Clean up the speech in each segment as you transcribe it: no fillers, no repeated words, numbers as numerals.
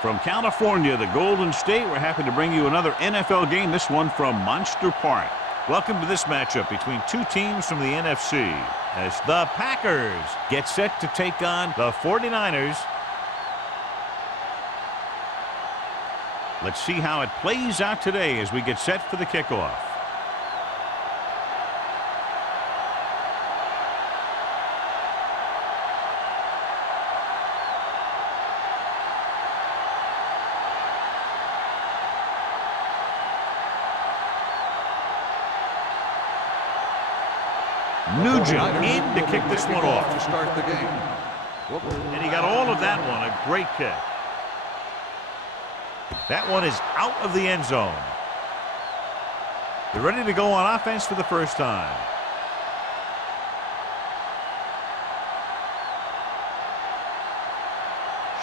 From California, the Golden State, we're happy to bring you another NFL game, this one from Monster Park. Welcome to this matchup between two teams from the NFC as the Packers get set to take on the 49ers. Let's see how it plays out today as we get set for the kickoff. Nugent in to kick this one off. To start the game. And he got all of that one. A great kick. That one is out of the end zone. They're ready to go on offense for the first time.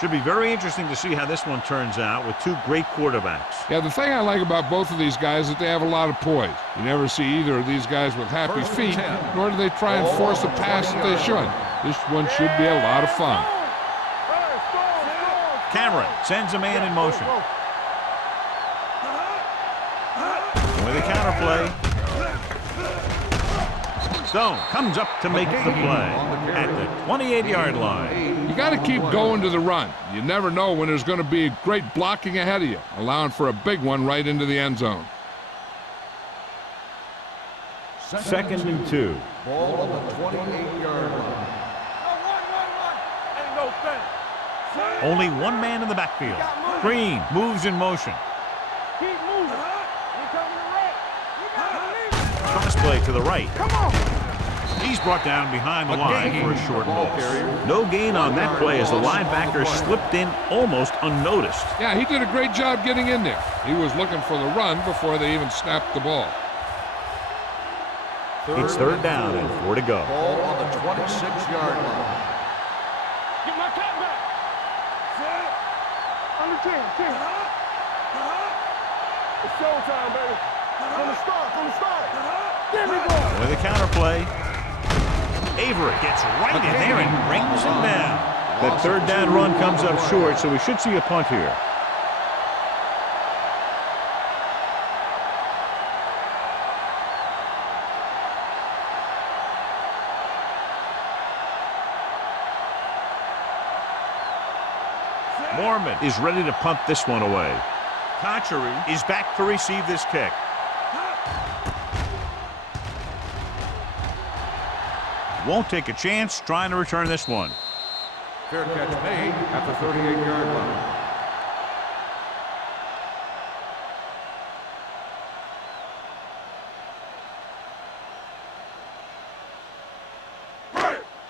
Should be very interesting to see how this one turns out with two great quarterbacks. Yeah, the thing I like about both of these guys is that they have a lot of poise. You never see either of these guys with happy feet, nor do they try and force a pass that they should. This one should be a lot of fun. Cameron sends a man in motion. With a counter play. Stone comes up to make the play at the 28-yard line. You got to keep going to the run. You never know when there's going to be great blocking ahead of you, allowing for a big one right into the end zone. 2nd and 2. Ball on the 28-yard line. Only one man in the backfield. Green moves in motion. Cross play to the right. He's brought down behind the line for a short loss. No gain on that play as the linebacker slipped in almost unnoticed. Yeah, he did a great job getting in there. He was looking for the run before they even snapped the ball. It's 3rd down and 4 to go. Ball on the 26-yard line. Get my cat back. On the 10. It's showtime, baby. From the start. There we go. With a counter play. Avery gets right in there and brings him down. That 3rd down run comes up short, so we should see a punt here. Mormon is ready to punt this one away. Conchery is back to receive this kick. Won't take a chance trying to return this one. Fair catch made at the 38-yard line.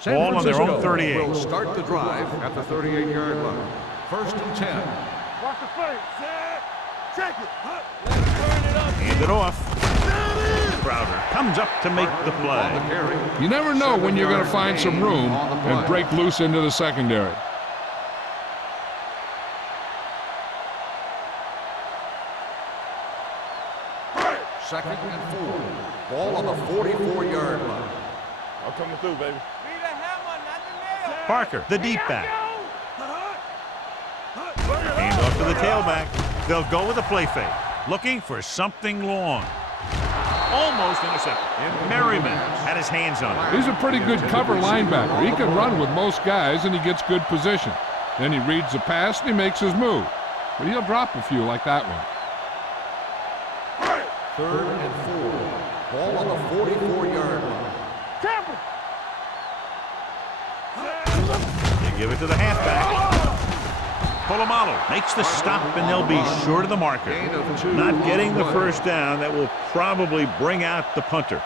Ball on their own 38. Will start the drive at the 38-yard line. 1st and 10. Watch the face. Check it. Turn it up. Hand it off. Crowder comes up to make the play. You never know when you're going to find some room and break loose into the secondary. Second and 4. Ball on the 44-yard line. I'm coming through, baby. Parker, the deep back. Hand off to the tailback. They'll go with a play fake. Looking for something long. Almost intercepted. And Merriman had his hands on it. He's a pretty good cover linebacker. He can run with most guys, and he gets good position. Then he reads the pass, and he makes his move. But he'll drop a few like that one. 3rd and 4. Ball on the 44-yard line. They give it to the halfback. Polamalu makes the stop, and they'll be short of the marker. Not getting the first down. That will probably bring out the punter.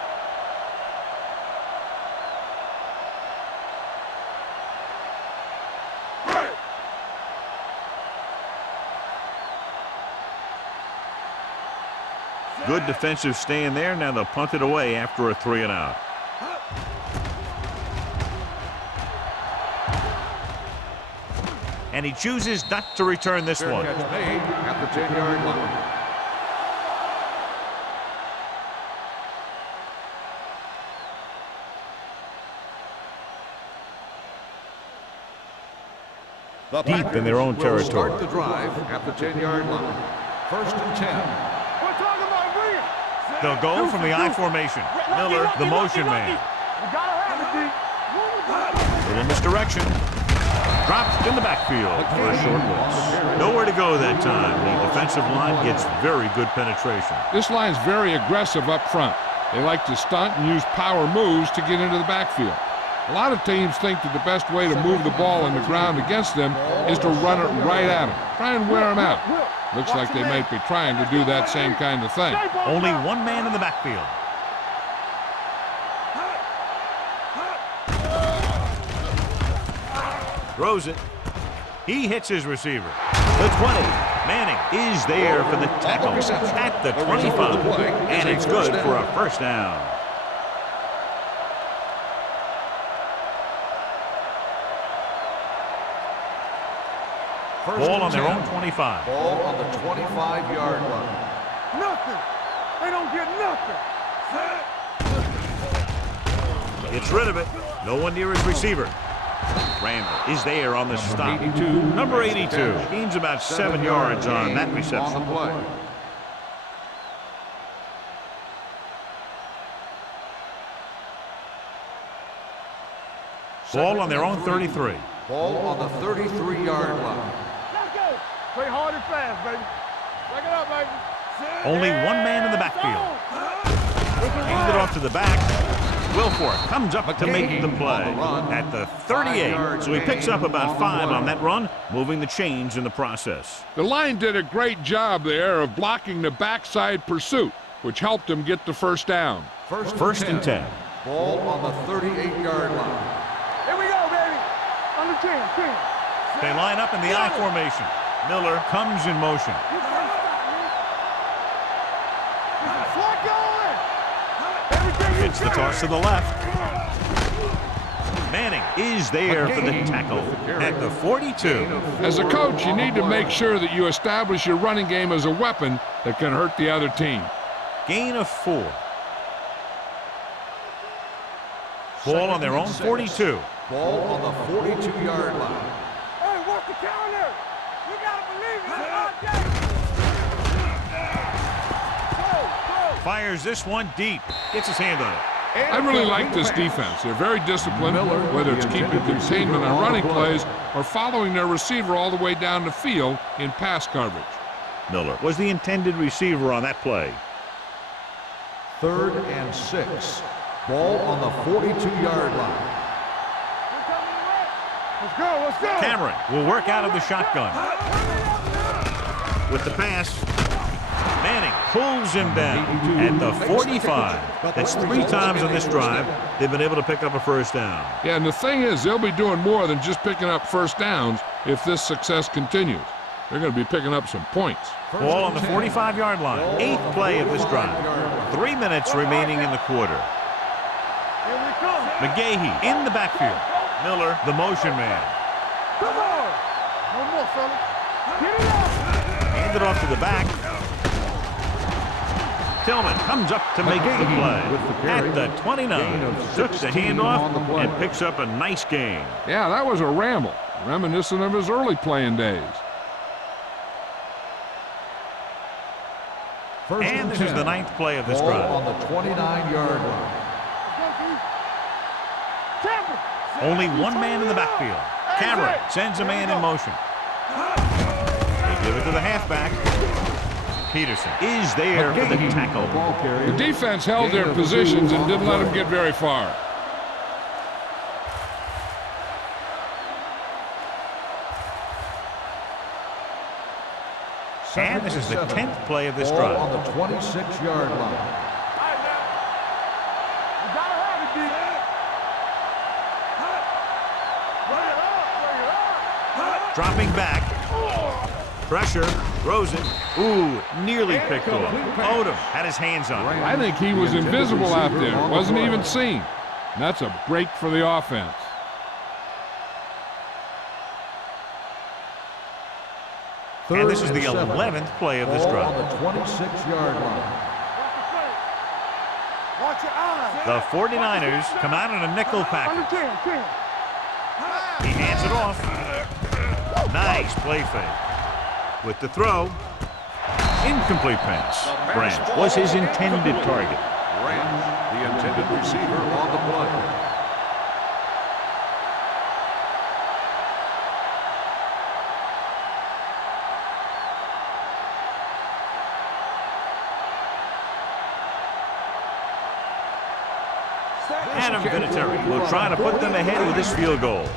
Good defensive stand there. Now they'll punt it away after a 3-and-out. And he chooses not to return this one. Catch made at the 10-yard line. The deep in their own Packers will territory. Start the drive at the 10-yard line. 1st and 10. We're talking about bringing. They'll go from the I formation. Miller, the motion man. You gotta have it, D. Little misdirection. Dropped in the backfield for a short loss. Nowhere to go that time. The defensive line gets very good penetration. This line's very aggressive up front. They like to stunt and use power moves to get into the backfield. A lot of teams think that the best way to move the ball on the ground against them is to run it right at them. Try and wear them out. Looks like they might be trying to do that same kind of thing. Only one man in the backfield. Throws it. He hits his receiver. The 20. Manning is there for the tackle at the 25. And it's good for a first down. Ball on their own 25. Ball on the 25-yard line. Nothing. They don't get nothing. Gets rid of it. No one near his receiver. Randall is there on the stop. Number 82 gains about 7 yards on that reception. On the play. Ball on their own 33. Ball on the 33-yard line. Let's go. Play hard and fast, baby. Back it up, baby. Only one man in the backfield. Handed off to the back. Wilfork comes up to make the play at the 38. So he picks up about 5 on that run, moving the chains in the process. The line did a great job there of blocking the backside pursuit, which helped them get the first down. First and 10. Ball on the 38-yard line. Here we go, baby. Under 10. They line up in the I formation. Miller comes in motion. Slot going. Everything you It's the toss to the left. Manning is there for the tackle at the 42. As a coach, you need to make sure that you establish your running game as a weapon that can hurt the other team. Gain of 4. Ball on their own 42. Ball on the 42-yard line. Hey, what's the counter? You gotta believe it. Go. Fires this one deep. Gets his hand on it. I really like this defense. They're very disciplined, whether it's keeping containment on running plays or following their receiver all the way down the field in pass coverage. Miller was the intended receiver on that play. 3rd and 6. Ball on the 42-yard line. Let's go. Cameron will work out of the shotgun. With the pass, Manning pulls him down at the 45. That's 3 times on this drive they've been able to pick up a first down. Yeah, and the thing is, they'll be doing more than just picking up first downs if this success continues. They're going to be picking up some points. Ball on the 45-yard line. 8th play of this drive. 3 minutes remaining in the quarter. Here we come. McGahee in the backfield. Miller, the motion man. Come on. No more, fella. Get it up. Handed off to the back. Tillman comes up to make the play at the 29. Took the handoff and picks up a nice gain. Yeah, that was a ramble, reminiscent of his early playing days. And this is the 9th play of this Ball drive. on the 29-yard line. Only one man in the backfield. Cameron sends a man in motion. They give it to the halfback. Peterson is there for the tackle. The defense held their positions and didn't let them get very far. And this is the 10th play of this Ball drive. on the 26-yard line. Dropping back. Pressure. Throws it. Ooh, nearly picked off. Odom had his hands on it. I think he was invisible out there. Wasn't even seen. And that's a break for the offense. And this is the 11th play of this Ball drive. on the 26-yard line. Watch your eyes. The 49ers come out in a nickel Under package. 10. He hands it off. Nice play fake. With the throw. Incomplete pass. Branch was his intended target. Branch, the intended receiver on the play. Adam Vinatieri will try to put them ahead with this field goal.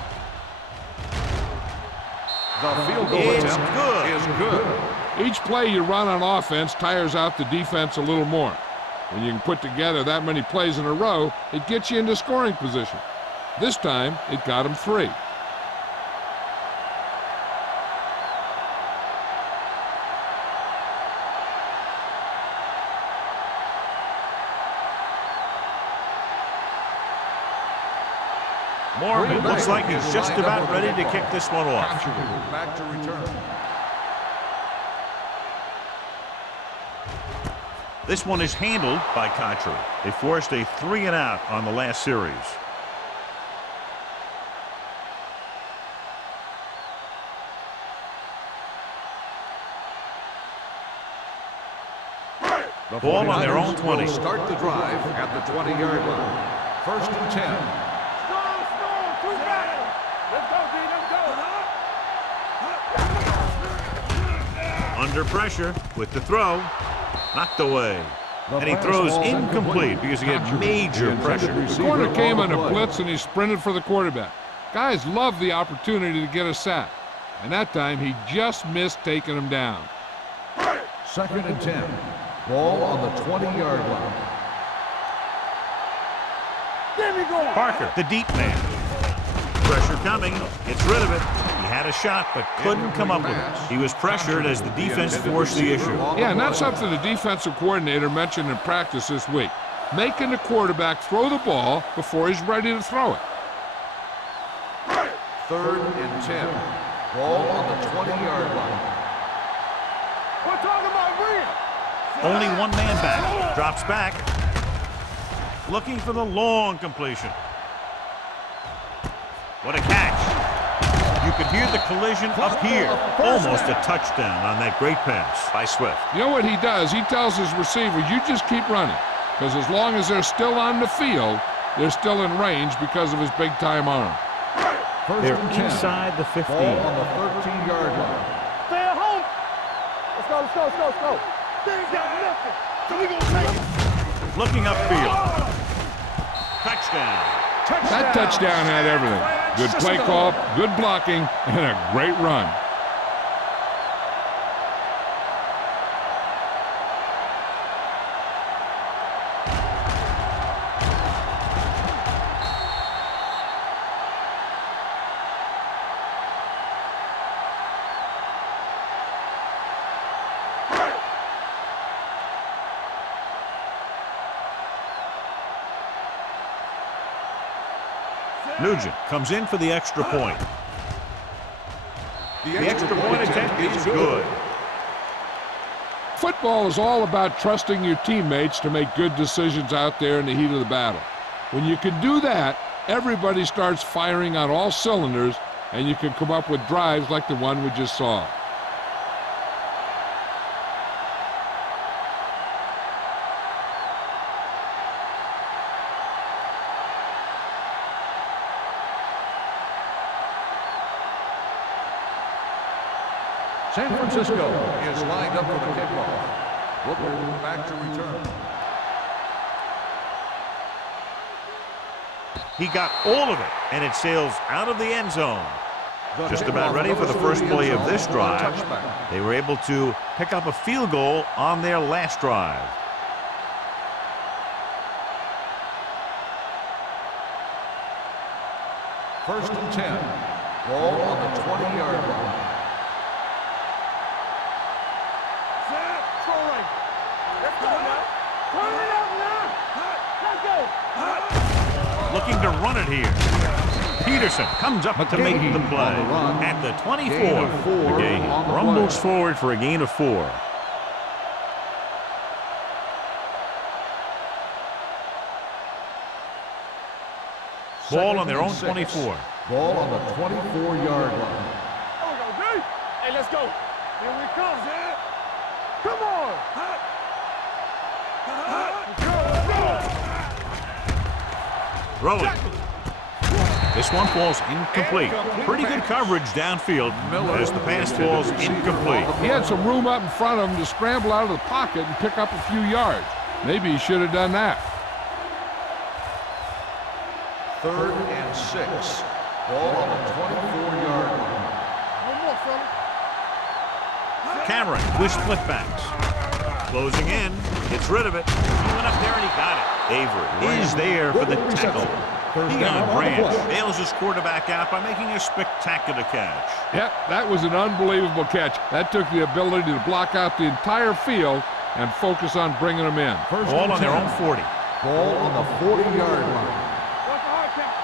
The field goal attempt is good. Each play you run on offense tires out the defense a little more. When you can put together that many plays in a row, it gets you into scoring position. This time, it got him 3. Mormon looks like he's just about ready to kick this one off. Back to return. This one is handled by Contra. They forced a 3-and-out on the last series. The ball on their own 20. Start the drive at the 20-yard line. First and 10. Under pressure with the throw. Knocked away. And he throws incomplete because he had major pressure. The corner came on a blitz and he sprinted for the quarterback. Guys love the opportunity to get a sack. And that time he just missed taking him down. Second and 10. Ball on the 20-yard line. Parker, the deep man. Pressure coming. Gets rid of it. He had a shot but couldn't come up with it. He was pressured as the defense forced the issue. Yeah, and that's something the defensive coordinator mentioned in practice this week. Making the quarterback throw the ball before he's ready to throw it. Third and 10. Ball on the 20-yard line. We're talking about Green. Only one man back. Drops back. Looking for the long completion. What a catch. You could hear the collision up here. Almost a touchdown on that great pass by Swift. You know what he does? He tells his receiver, you just keep running. Because as long as they're still on the field, they're still in range because of his big-time arm. They're inside the 15. Ball on the 13-yard line. Stay at home. Let's go, let's go, let's go, let's go. They ain't got nothing. So we gonna take it. Looking upfield. Touchdown. That touchdown had everything. Good play call, good blocking, and a great run. Nugent comes in for the extra point. The extra point attempt is good. Football is all about trusting your teammates to make good decisions out there in the heat of the battle. When you can do that, everybody starts firing on all cylinders, and you can come up with drives like the one we just saw. San Francisco is lined up for the kickoff. Booker back to return. He got all of it, and it sails out of the end zone. Just about ready for the first play of this drive. They were able to pick up a field goal on their last drive. First and 10. Ball on the 20-yard line. Looking to run it here. Peterson comes up to make the play at the 24. The game rumbles forward for a gain of 4. Ball on their own 24. Ball on the 24-yard line. Hey, let's go. Here we come. Come on. Throwing. This one falls incomplete. Pretty good coverage downfield as the pass falls incomplete. He had some room up in front of him to scramble out of the pocket and pick up a few yards. Maybe he should have done that. 3rd and 6. Ball on the 24-yard line. One more, fella. Cameron with split backs. Closing in. Gets rid of it. He went up there and he got it. Avery is there for the tackle. Deion Branch bails his quarterback out by making a spectacular catch. Yep, that was an unbelievable catch. That took the ability to block out the entire field and focus on bringing them in. Ball on their own 40. Ball on the 40-yard line. What's the hard count?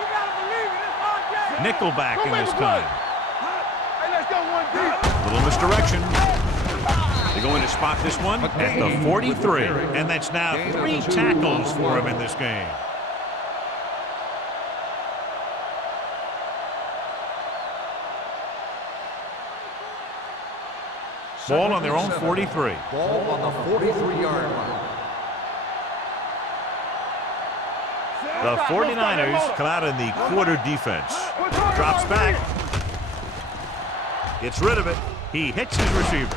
You gotta believe it. It's hard game. Nickelback in this time. Hey, let's go one deep. Little misdirection. They're going to spot this one at the 43. And that's now 3 tackles for him in this game. Ball on their own 43. Ball on the 43-yard line. The 49ers come out in the quarter defense. Drops back. Gets rid of it. He hits his receiver.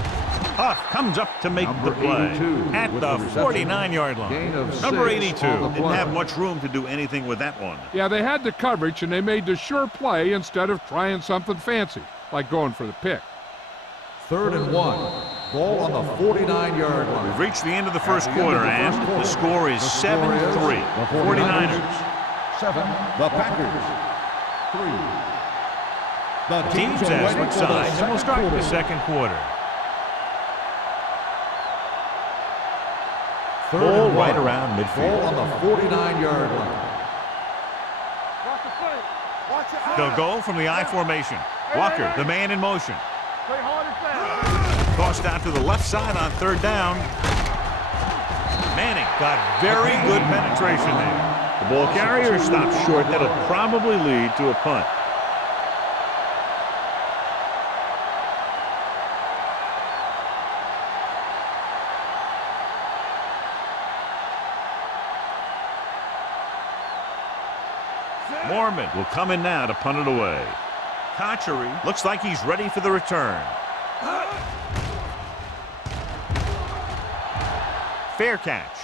Huff comes up to make the play at the 49-yard line. Number 82 didn't have much room to do anything with that one. Yeah, they had the coverage, and they made the sure play instead of trying something fancy, like going for the pick. 3rd and 1. Ball on the 49-yard line. We've reached the end of the first quarter, and the score is 7-3. 49ers. 7. The Packers. 3. The Teams have switched sides, and we'll start the second quarter. Ball right around midfield. Ball on the 49-yard line. Watch the play. Watch it. They'll go from the I formation. Walker, the man in motion. Play hard and fast. Tossed out to the left side on 3rd down. Manning got very good penetration there. The ball carrier stops short. That'll probably lead to a punt. Mormon will come in now to punt it away. Kochery looks like he's ready for the return. Fair catch.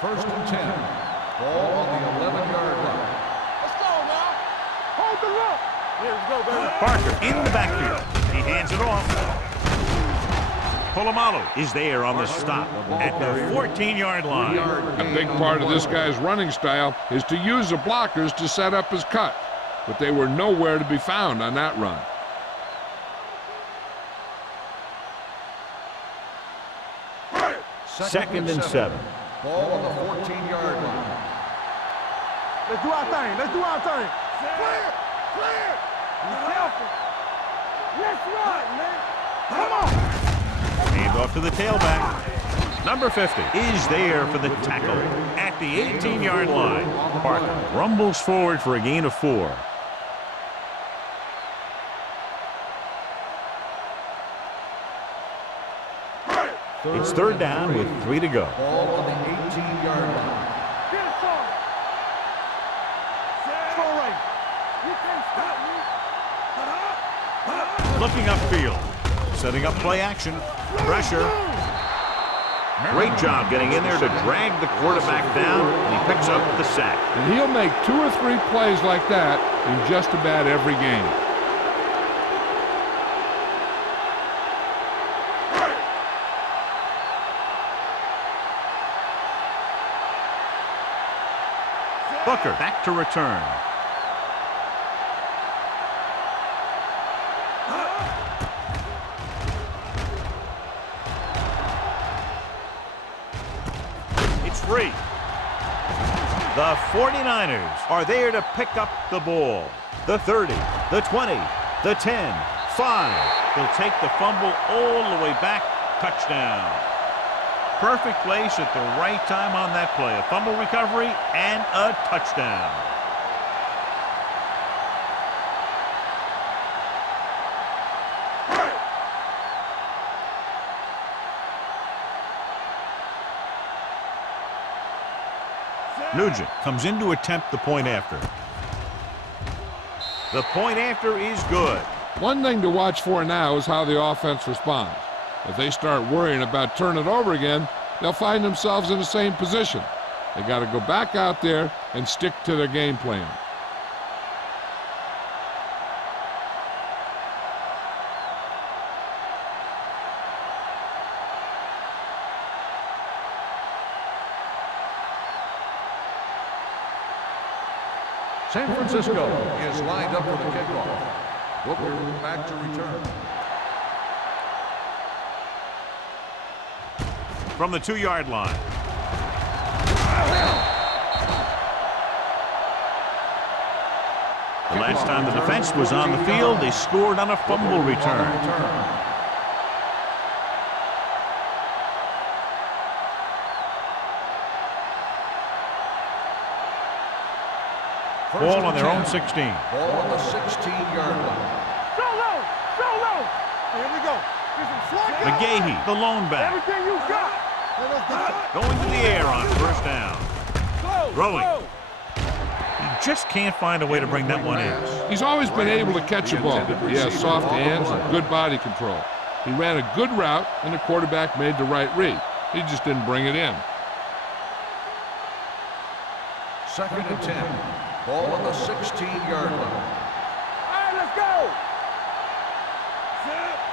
First and 10. Ball on the 11-yard line. Let's go, now. Hold the look. Here we go, baby. Parker in the backfield. He hands it off. Polamalu is there on the stop at the 14-yard line. A big part of this guy's running style is to use the blockers to set up his cut, but they were nowhere to be found on that run. Second and 7. Ball on the 14-yard line. Let's do our thing. Let's do our thing. Clear. Clear. Be careful. Let's run, man. Come on. Hand off to the tailback. Number 50 is there for the tackle at the 18-yard line. Parker rumbles forward for a gain of 4. It's 3rd down with 3 to go. Ball on the 18-yard line. Get it started. Throw right. You can't stop me. Looking upfield. Setting up play action. Pressure. Great job getting in there to drag the quarterback down, and he picks up the sack. And he'll make 2 or 3 plays like that in just about every game. Booker back to return. It's free. The 49ers are there to pick up the ball. The 30, the 20, the 10, 5. He'll take the fumble all the way back. Touchdown. Perfect place at the right time on that play. A fumble recovery and a touchdown. Nugent comes in to attempt the point after. The point after is good. One thing to watch for now is how the offense responds. If they start worrying about turning it over again, they'll find themselves in the same position. They got to go back out there and stick to their game plan. San Francisco is lined up for the kickoff. Booker back to return. From the 2-yard line. The last time the defense was on the field, they scored on a fumble return. Ball on their own 16. Ball on the 16-yard line. Solo! Solo! Here we go. Get some slack. McGahee, the lone back. Everything you got. Going to the air on first down. Go! Throwing. Go. He just can't find a way to bring that one in. He's always been able to catch a ball. He has soft hands and good body control. He ran a good route, and the quarterback made the right read. He just didn't bring it in. 2nd and 10. Ball on the 16-yard line. All right, let's go.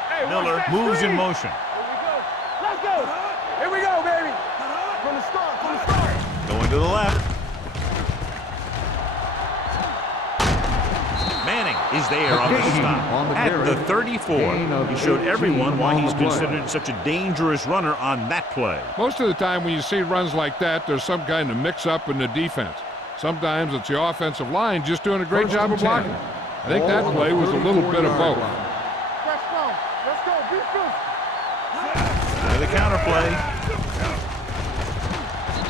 Hey, Miller watch that moves in screen. motion. Here we go. Let's go. Here we go, baby. From the start, from the start. Going to the left. Manning is there on the stop at the 34. He showed everyone why he's considered such a dangerous runner on that play. Most of the time when you see runs like that, there's some kind of mix-up in the defense. Sometimes it's the offensive line just doing a great job of blocking. I think that play was a little bit of both. Let's go. Let's go. Be fierce. And the counter play.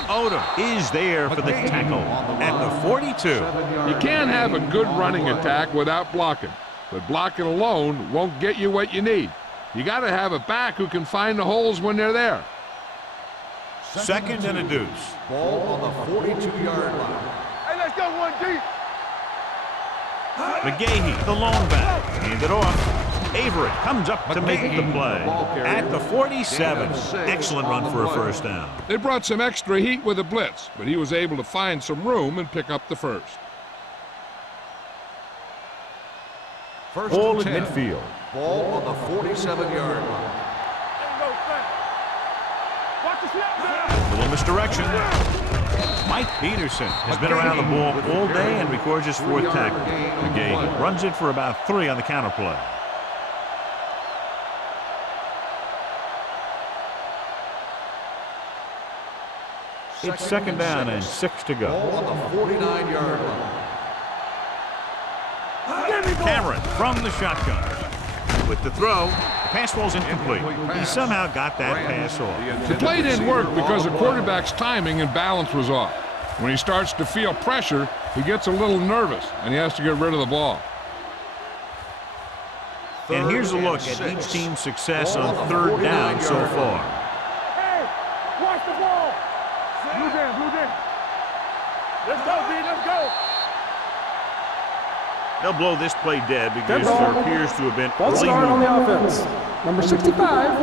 Odom is there for the tackle at the 42. You can't have a good running attack without blocking, but blocking alone won't get you what you need. You got to have a back who can find the holes when they're there. 2nd and a deuce. Ball on the 42-yard line. Hey, let's go one deep. McGahee, the lone back, hand it off. Avery comes up to make the play at the 47. Excellent run for a first down. They brought some extra heat with a blitz, but he was able to find some room and pick up the first. Ball at midfield. Ball on the 47-yard line. Watch the snap. Little misdirection. Mike Peterson has been around the ball all day and records his 4th tackle. McGahee runs it for about 3 on the counter play. It's 2nd down and 6 to go. Ball on the 49-yard line. Cameron from the shotgun. With the throw, the pass ball's incomplete. He somehow got that pass off. The play didn't work because the quarterback's timing and balance was off. When he starts to feel pressure, he gets a little nervous, and he has to get rid of the ball. And here's a look at each team's success on 3rd down so far. Hey, watch the ball. Blue down, blue down. Let's go, D, let's go. They'll blow this play dead because there appears to have been False early start on the movement. offense. Number 65.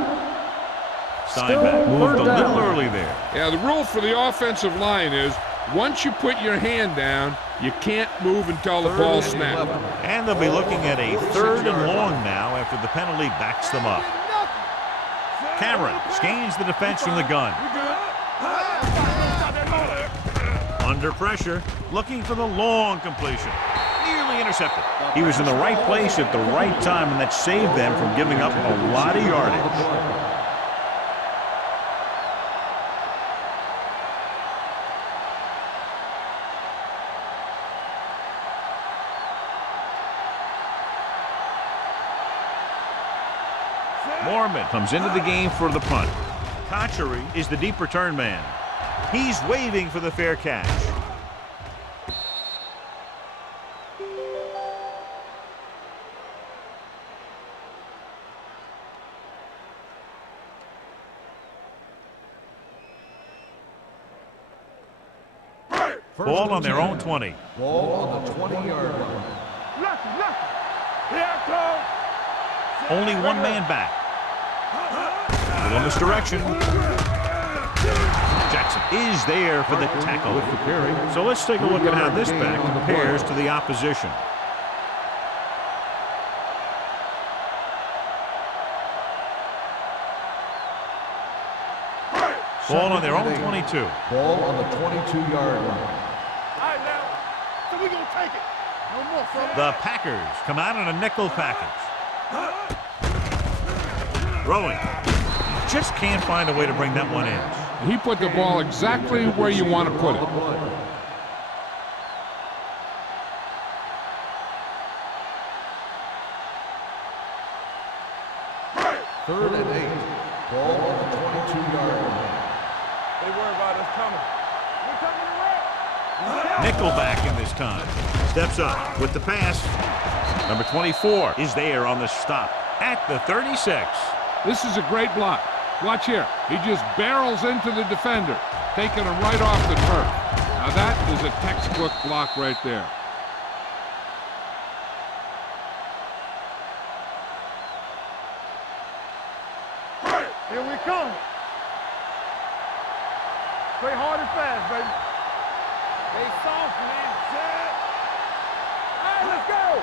Steinbeck moved a third down. little early there. Yeah, the rule for the offensive line is once you put your hand down, you can't move until the ball snaps. And they'll be looking at a 3rd and long now after the penalty backs them up. Cameron scans the defense from the gun. Under pressure, looking for the long completion. Nearly intercepted. He was in the right place at the right time, and that saved them from giving up a lot of yardage. Mormon comes into the game for the punt. Kochery is the deep return man. He's waving for the fair catch. Ball on their own 20. Ball on the 20-yard line. Only one man back. A little misdirection. Jackson is there for the tackle. With the carry. So let's take a look at how this back compares to the opposition. Ball on their own 22. Ball on the 22-yard line. So we gonna take it. No more, son. The Packers come out in a nickel package. Throwing. Just can't find a way to bring that one in. He put the ball exactly where you want to put it. Third and 8. Ball on the 22-yard line. They worry about us coming. We coming around. Nickelback in this time. Steps up with the pass. Number 24 is there on the stop at the 36. This is a great block. Watch here. He just barrels into the defender, taking him right off the turf. Now that is a textbook block right there. Here we come. Play hard and fast, baby. They soft, man. Set. Hey, let's go.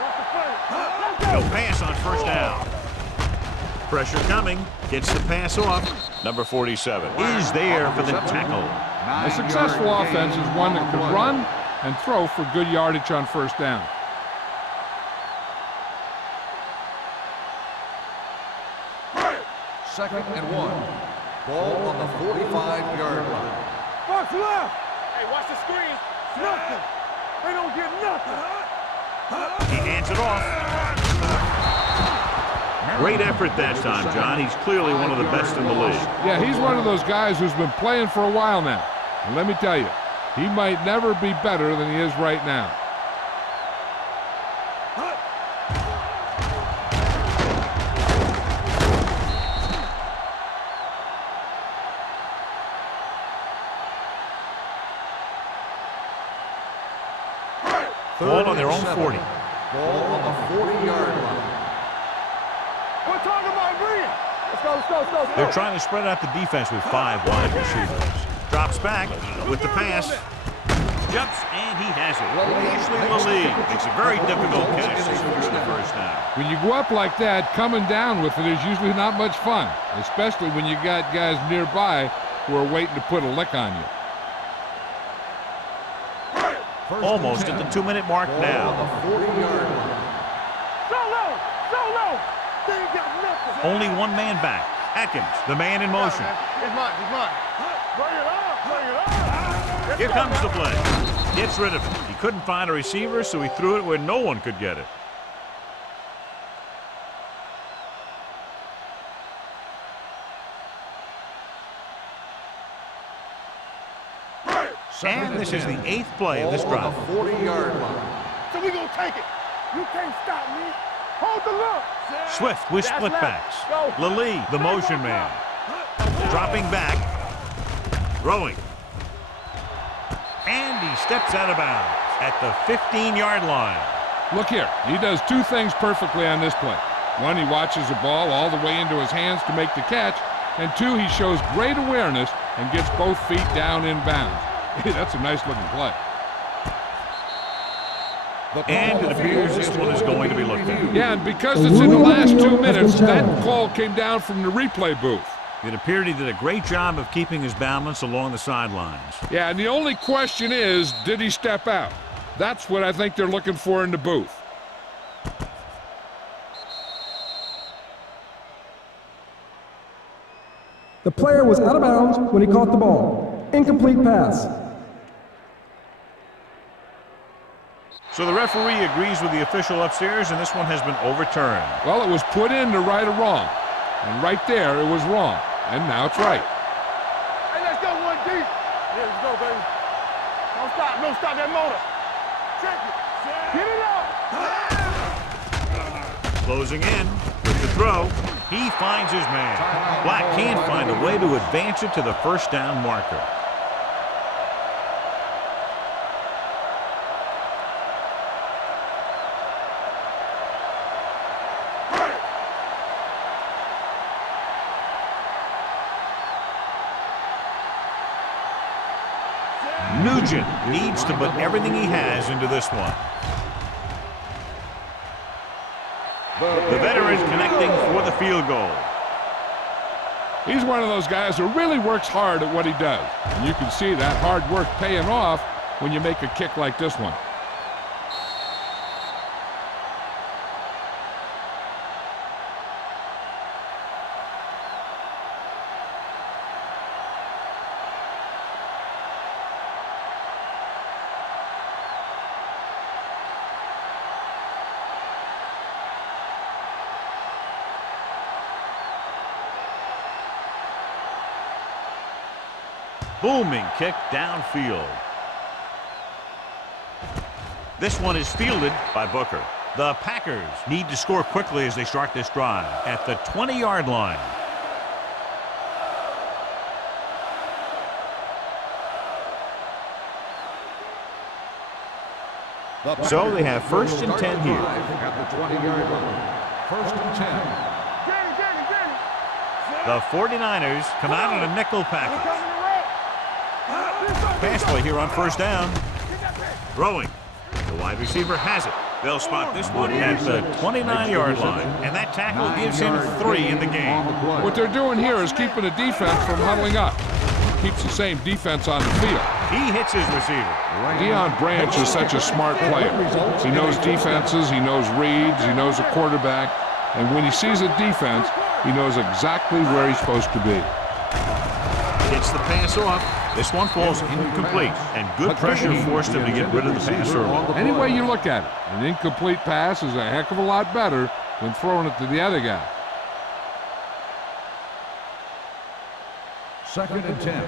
Walk the front. Let's go. No pass on first down. Pressure coming. Gets the pass off. Number 47 is there for the tackle. A successful offense is one that could run and throw for good yardage on first down. Second and 1. Ball on the 45-yard line. Box left. Hey, watch the screen. Nothing. They don't get nothing. He hands it off. Great effort that time, John. He's clearly one of the best in the league. Yeah, he's one of those guys who's been playing for a while now. And let me tell you, he might never be better than he is right now. Ball on their own 40. Ball on the 40-yard line. We're talking about Green. Let's go, let's go, let's go. They're trying to spread out the defense with 5 wide receivers. Drops back with the pass. Jumps, and he has it. Ashley Lee makes a very difficult catch to secure the first down. When you go up like that, coming down with it is usually not much fun, especially when you got guys nearby who are waiting to put a lick on you. Almost at the 2-minute mark now. $40 They ain't got nothing. Only one man back. Atkins, the man in motion. It's mine, it's mine. Bring it up, bring it up. Let's Here go, comes man. the play. Gets rid of it. He couldn't find a receiver, so he threw it where no one could get it. And this is the 8th play of this drive. 40-yard line. So we gonna take it. You can't stop me. Hold the look. Swift with That's split left. backs. Go. Lally, the motion man. Dropping back. Throwing. And he steps out of bounds at the 15-yard line. Look here, he does two things perfectly on this play. One, he watches the ball all the way into his hands to make the catch, and two, he shows great awareness and gets both feet down in bounds. Hey, that's a nice looking play. And it appears this one is going to be looked at. Yeah, and because it's in the last 2 minutes, that call came down from the replay booth. It appeared he did a great job of keeping his balance along the sidelines. Yeah, and the only question is, did he step out? That's what I think they're looking for in the booth. The player was out of bounds when he caught the ball. Incomplete pass. So the referee agrees with the official upstairs, and this one has been overturned. Well, it was put in to right a wrong. And right there, it was wrong. And now it's right. Hey, let's go one deep. Yeah, let's go, baby. Don't stop that motor. Check it. Get it up. Closing in with the throw. He finds his man. Black can't find a way to advance it to the first down marker. Nugent needs to put everything he has into this one. The veteran connecting for the field goal. He's one of those guys who really works hard at what he does. And you can see that hard work paying off when you make a kick like this one. Booming kick downfield. This one is fielded by Booker. The Packers need to score quickly as they start this drive at the 20-yard line. So they have first and 10 here. At the 20-yard line. First and 10. The 49ers come out in a nickel package. Pass play here on first down. Throwing. The wide receiver has it. They'll spot this one at the 29-yard line, and that tackle gives him 3 in the game. What they're doing here is keeping the defense from huddling up. Keeps the same defense on the field. He hits his receiver. Deion Branch is such a smart player. He knows defenses, he knows reads, he knows a quarterback, and when he sees a defense, he knows exactly where he's supposed to be. Gets the pass off. This one falls incomplete, and good pressure forced him to get rid of the pass early. Any way you look at it, an incomplete pass is a heck of a lot better than throwing it to the other guy. Second and 10.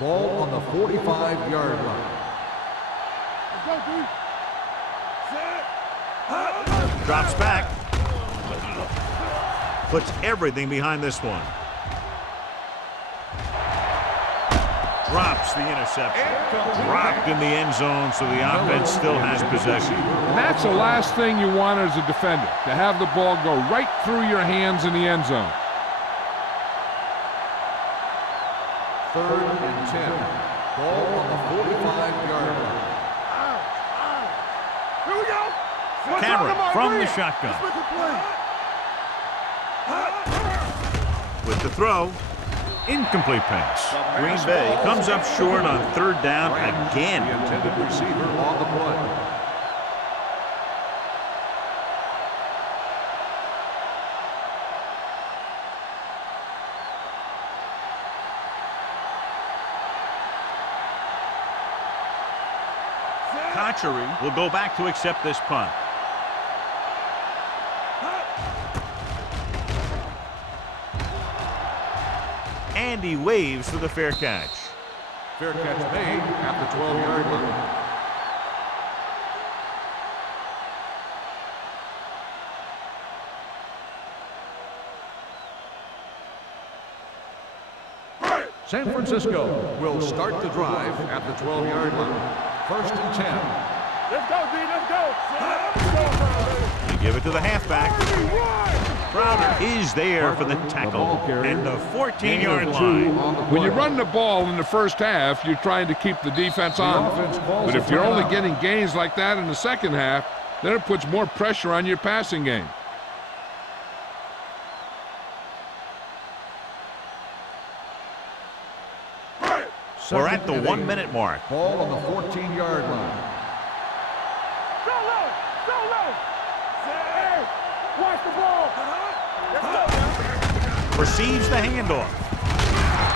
Ball on the 45-yard line. Drops back. Puts everything behind this one. Drops the interception. Dropped in the end zone, so the offense still has possession. And that's the last thing you want as a defender, to have the ball go right through your hands in the end zone. Third and 10. Ball on the 45-yard line. Here we go. Cameron from the shotgun. With the throw. Incomplete pass. Green Bay comes up short on third down again. The intended receiver on the play. Kochery will go back to accept this punt. And he waves for the fair catch. Fair catch made at the 12-yard line. San Francisco will start the drive at the 12-yard line. First and 10. Let's go, D. Let's go. They give it to the halfback. Crowder is there for the tackle and the 14-yard line. When you run the ball in the first half, you're trying to keep the defense on. But if you're only getting gains like that in the second half, then it puts more pressure on your passing game. We're at the 1-minute mark. Ball on the 14-yard line. Go low. Go low. Hey, watch the ball. Let's go. Receives the handoff.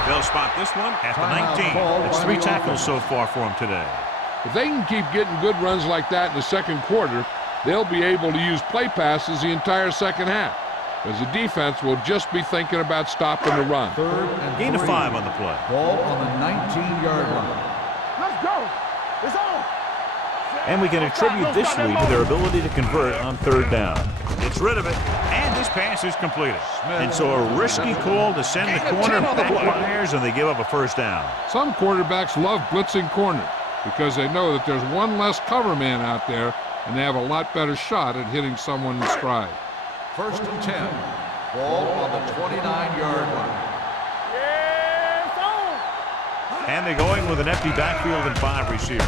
They'll spot this one at the 19. It's 3 tackles so far for him today. If they can keep getting good runs like that in the second quarter, they'll be able to use play passes the entire second half, because the defense will just be thinking about stopping the run. Third and Gain of 3. 5 on the play. Ball on the 19-yard line. Let's go. It's on. And we can attribute this lead to their ability to convert on third down. Gets rid of it, and this pass is completed. And so a risky call to send the corner backfires, and they give up a first down. Some quarterbacks love blitzing corners because they know that there's one less cover man out there, and they have a lot better shot at hitting someone in stride. First and 10. Ball on the 29-yard line. Yeah, it's on. And they're going with an empty backfield and 5 receivers.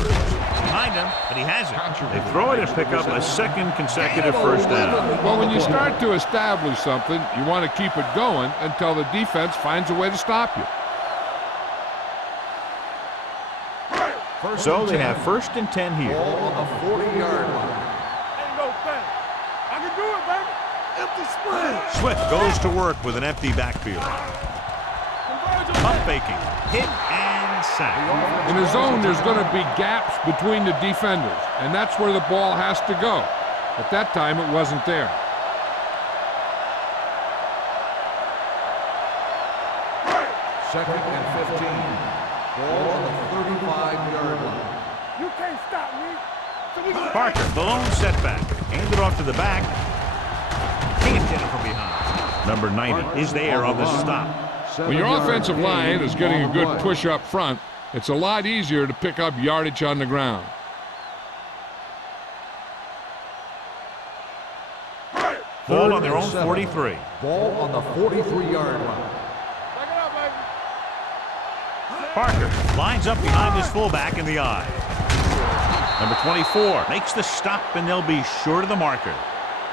Behind him, but he has it. They throw it and pick up a second consecutive first down. Well, when you start to establish something, you want to keep it going until the defense finds a way to stop you. So they have first and 10 here. Ball on the 40-yard line. Ain't no thing. I can do it, baby. Empty sprint. Swift goes to work with an empty backfield. Pump faking, hit and sack. In a zone, there's going to be gaps between the defenders, and that's where the ball has to go. At that time, it wasn't there. Second and 15. Ball on the 35-yard line. You can't stop me. So we can Parker, the lone setback. Hand it off to the back. Can't get it from behind. Number 90 is there on the stop. When your offensive line is getting a good push up front, it's a lot easier to pick up yardage on the ground. Ball on their own 43. Ball on the 43-yard line. Back it up, baby. Parker lines up behind his fullback in the eye. Number 24 makes the stop, and they'll be short of the marker.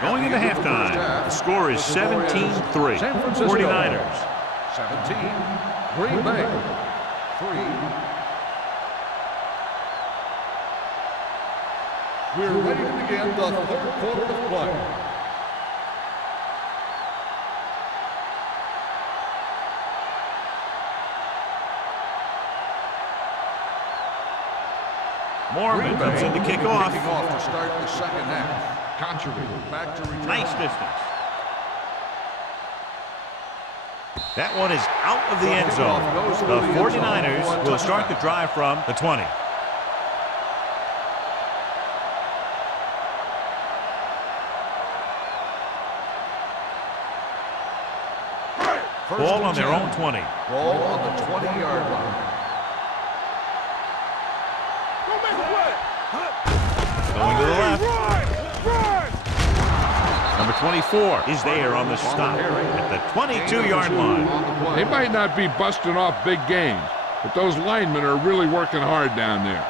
Going into halftime, the score is 17-3. 49ers. 17. Green Bay. 3. We're ready to begin the third quarter of play. Mormon comes in to kick off. Kicking off to start the second half. Controversy back to return. Nice distance. That one is out of the end zone. The 49ers will start the drive from the 20. Ball on their own 20. Ball on the 20-yard line. Go make a play. Going to the left. Run. Number 24 is there on the stop at the 22-yard line. They might not be busting off big games, but those linemen are really working hard down there.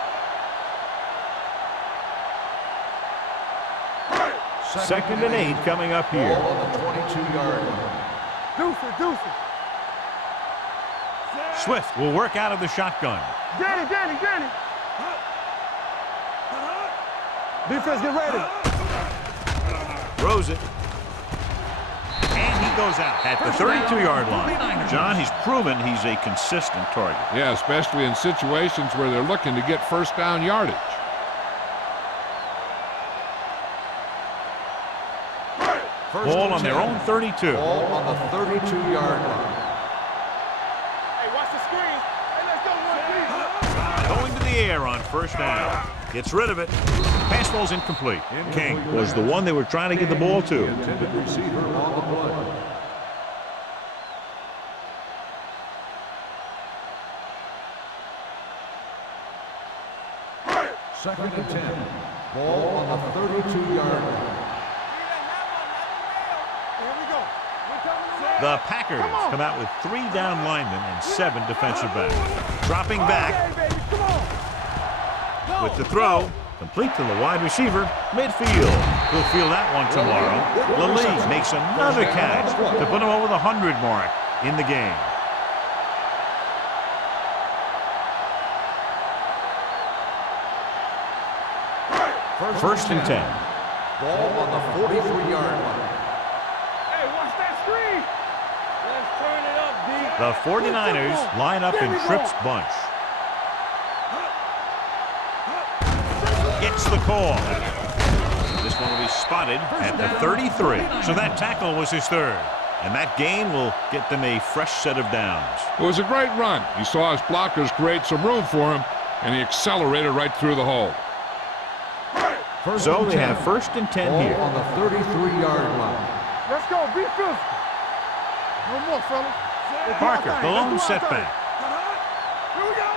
Second and 8 coming up Ball here. on the 22-yard line. Deuce it. Swift will work out of the shotgun. Get it. Defense, get ready. Throws it. And he goes out at the 32-yard line. John, he's proven he's a consistent target. Yeah, especially in situations where they're looking to get first down yardage. Ball on their own 32. Ball on the 32-yard line. Hey, watch the screen. Hey, let's go, 1-3. Going to the air on first down. Gets rid of it. Pass ball's incomplete. King was the one they were trying to get the ball to. Intended receiver on the play. Second and 10. Ball on the 32-yard line. Here we go. The Packers come out with 3 down linemen and 7 defensive backs. Dropping back Hey, baby, come on. with the throw. Complete to the wide receiver, midfield. He'll feel that one tomorrow. Lilly makes another catch to put him over the 100 mark in the game. First and 10. Ball on the 43-yard line. Hey, watch that screen. Let's turn it up, D. The 49ers line up in Tripp's bunch. Gets the call. This one will be spotted at the 33. So that tackle was his third. And that gain will get them a fresh set of downs. It was a great run. He saw his blockers create some room for him, and he accelerated right through the hole. So they have 1st and 10 here. On the 33-yard line. Let's go. Be physical. No more, fellas. Parker, the lone setback. Here we go.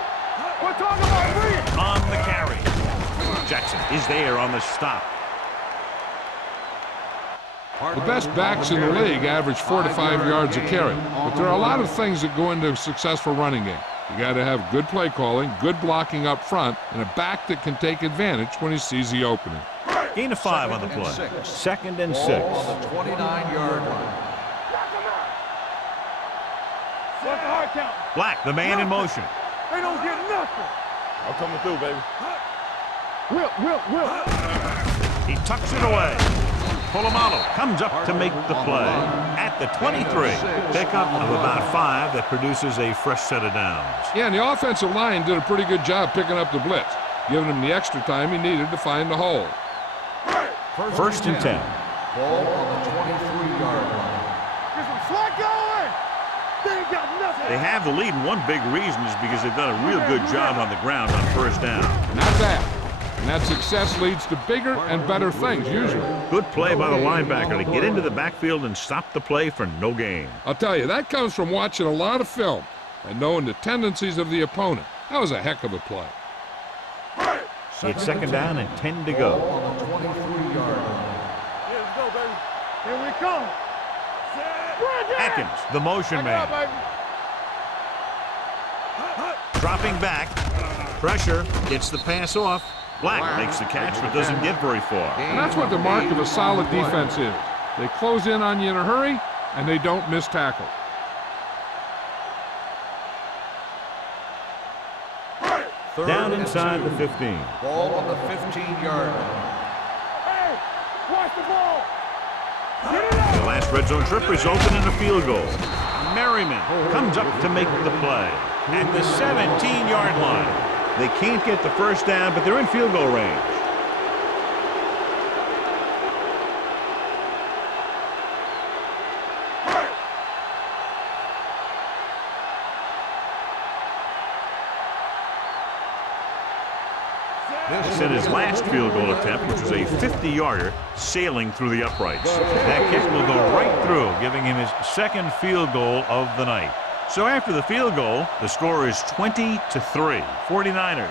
We're talking about free. On the carry. Jackson is there on the stop. The best backs in the league average 4 to 5 yards a carry. But there are a lot of things that go into a successful running game. You got to have good play calling, good blocking up front, and a back that can take advantage when he sees the opening. Gain of 5 on the play. 2nd and 6. On the 29-yard line. What's the hard count? Black, the man in motion. They don't get nothing. I'm coming through, baby. Will. He tucks it away. Polamalu comes up to make the play at the 23. Pickup of about 5 that produces a fresh set of downs. Yeah, and the offensive line did a pretty good job picking up the blitz, giving him the extra time he needed to find the hole. 1st and 10. Ball on the 23-yard line. Get some slack going. They ain't got nothing. They have the lead, and one big reason is because they've done a real good job on the ground on 1st down. Not bad. And that success leads to bigger and better things, usually. Good play by the linebacker to get into the backfield and stop the play for no gain. I'll tell you, that comes from watching a lot of film and knowing the tendencies of the opponent. That was a heck of a play. It's 2nd down and 10 to go. On the 23-yard line. Here we go, baby. Here we come. Atkins, the motion man. Dropping back. Pressure. Gets the pass off. Black makes the catch but doesn't get very far. And that's what the mark of a solid defense is. They close in on you in a hurry, and they don't miss tackle. Down inside the 15. Ball on the 15-yard line. Hey, watch the ball. The last red zone trip resulted in a field goal. Merriman comes up to make the play at the 17-yard line. They can't get the 1st down, but they're in field goal range. This is his last field goal attempt, which was a 50-yarder sailing through the uprights. That kick will go right through, giving him his 2nd field goal of the night. So after the field goal, the score is 20-3, 49ers.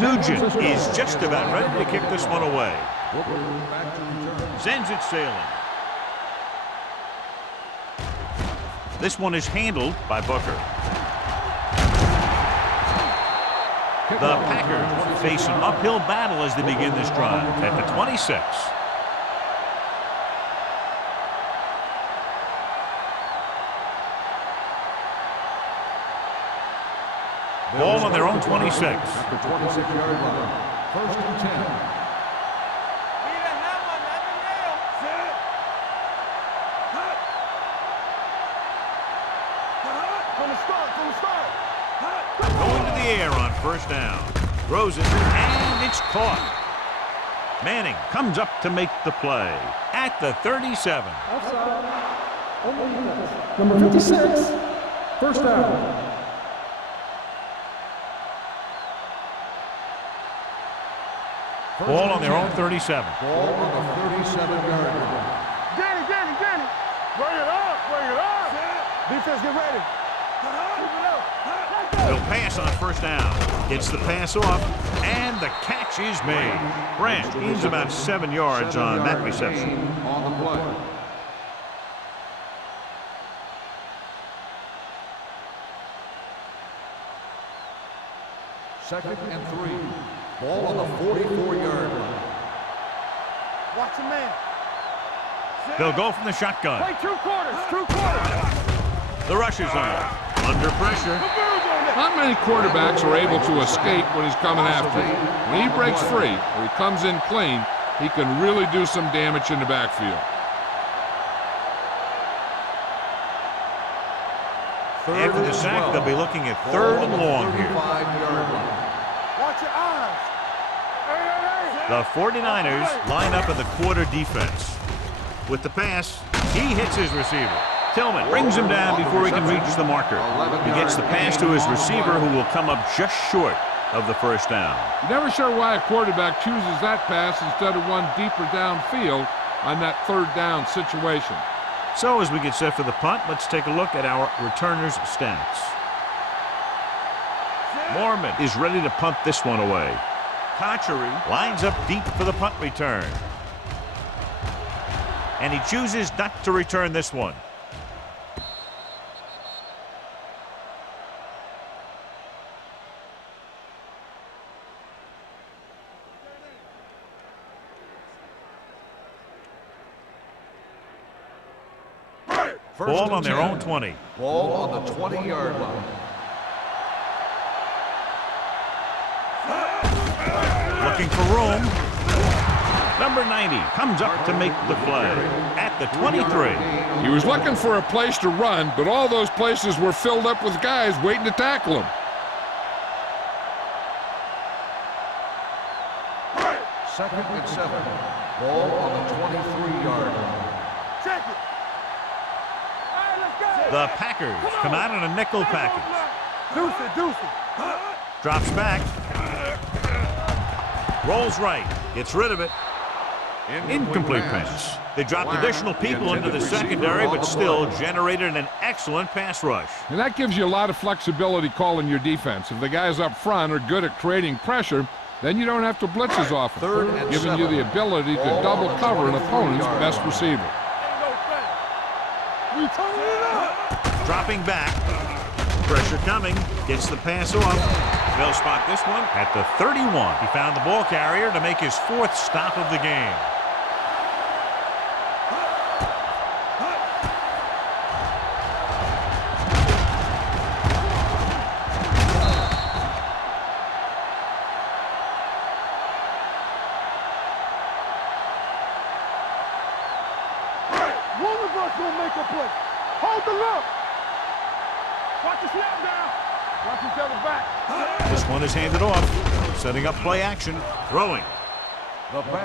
Nugent is just about ready to kick this one away. Sends it sailing. This one is handled by Booker. The Packers face an uphill battle as they begin this drive at the 26. Ball on their own 26. At the 26-yard line. 1st and 10. Going to the air on 1st down. Throws it, and it's caught. Manning comes up to make the play at the 37. Number 56, 1st down. Ball on their own 37. Ball on the 37-yard line. Danny. Bring it up. Defense, get ready. They'll pass on 1st down. Gets the pass off, and the catch is made. Branch gains about 7 yards on that reception. On the play. Second and 3. Ball on the 44-yard line. Watch the man. They'll go from the shotgun. Play 2 quarters. The rush is on. Under pressure. Not many quarterbacks are able to escape when he's coming after you. When he breaks free or he comes in clean, he can really do some damage in the backfield. After the sack, they'll be looking at 3rd and long here. Watch your eyes. The 49ers line up in the quarter defense. With the pass, he hits his receiver. Tillman brings him down before he can reach the marker. He gets the pass to his receiver, who will come up just short of the first down. You're never sure why a quarterback chooses that pass instead of one deeper downfield on that 3rd down situation. So as we get set for the punt, let's take a look at our returners' stats. Mormon is ready to punt this one away. Kochery lines up deep for the punt return. And he chooses not to return this one. Ball on their own 20. Ball on the 20-yard line. Looking for room. Number 90 comes up to make the play at the 23. He was looking for a place to run, but all those places were filled up with guys waiting to tackle him. Second and 7. Ball on the 23-yard line. Check it. All right, let's go. The Packers come out in a nickel package. Deuce it. Drops back. Rolls right. Gets rid of it. Incomplete pass. They dropped additional people into the secondary, but still generated an excellent pass rush. And that gives you a lot of flexibility calling your defense. If the guys up front are good at creating pressure, then you don't have to blitz as often, giving you the ability to double cover an opponent's best receiver. Dropping back. Pressure coming. Gets the pass off. They'll spot this one at the 31. He found the ball carrier to make his 4th stop of the game. One of us gonna make a play. Hold the look. Watch the snap down. Watch each other back. This one is handed off. Setting up play action. Throwing.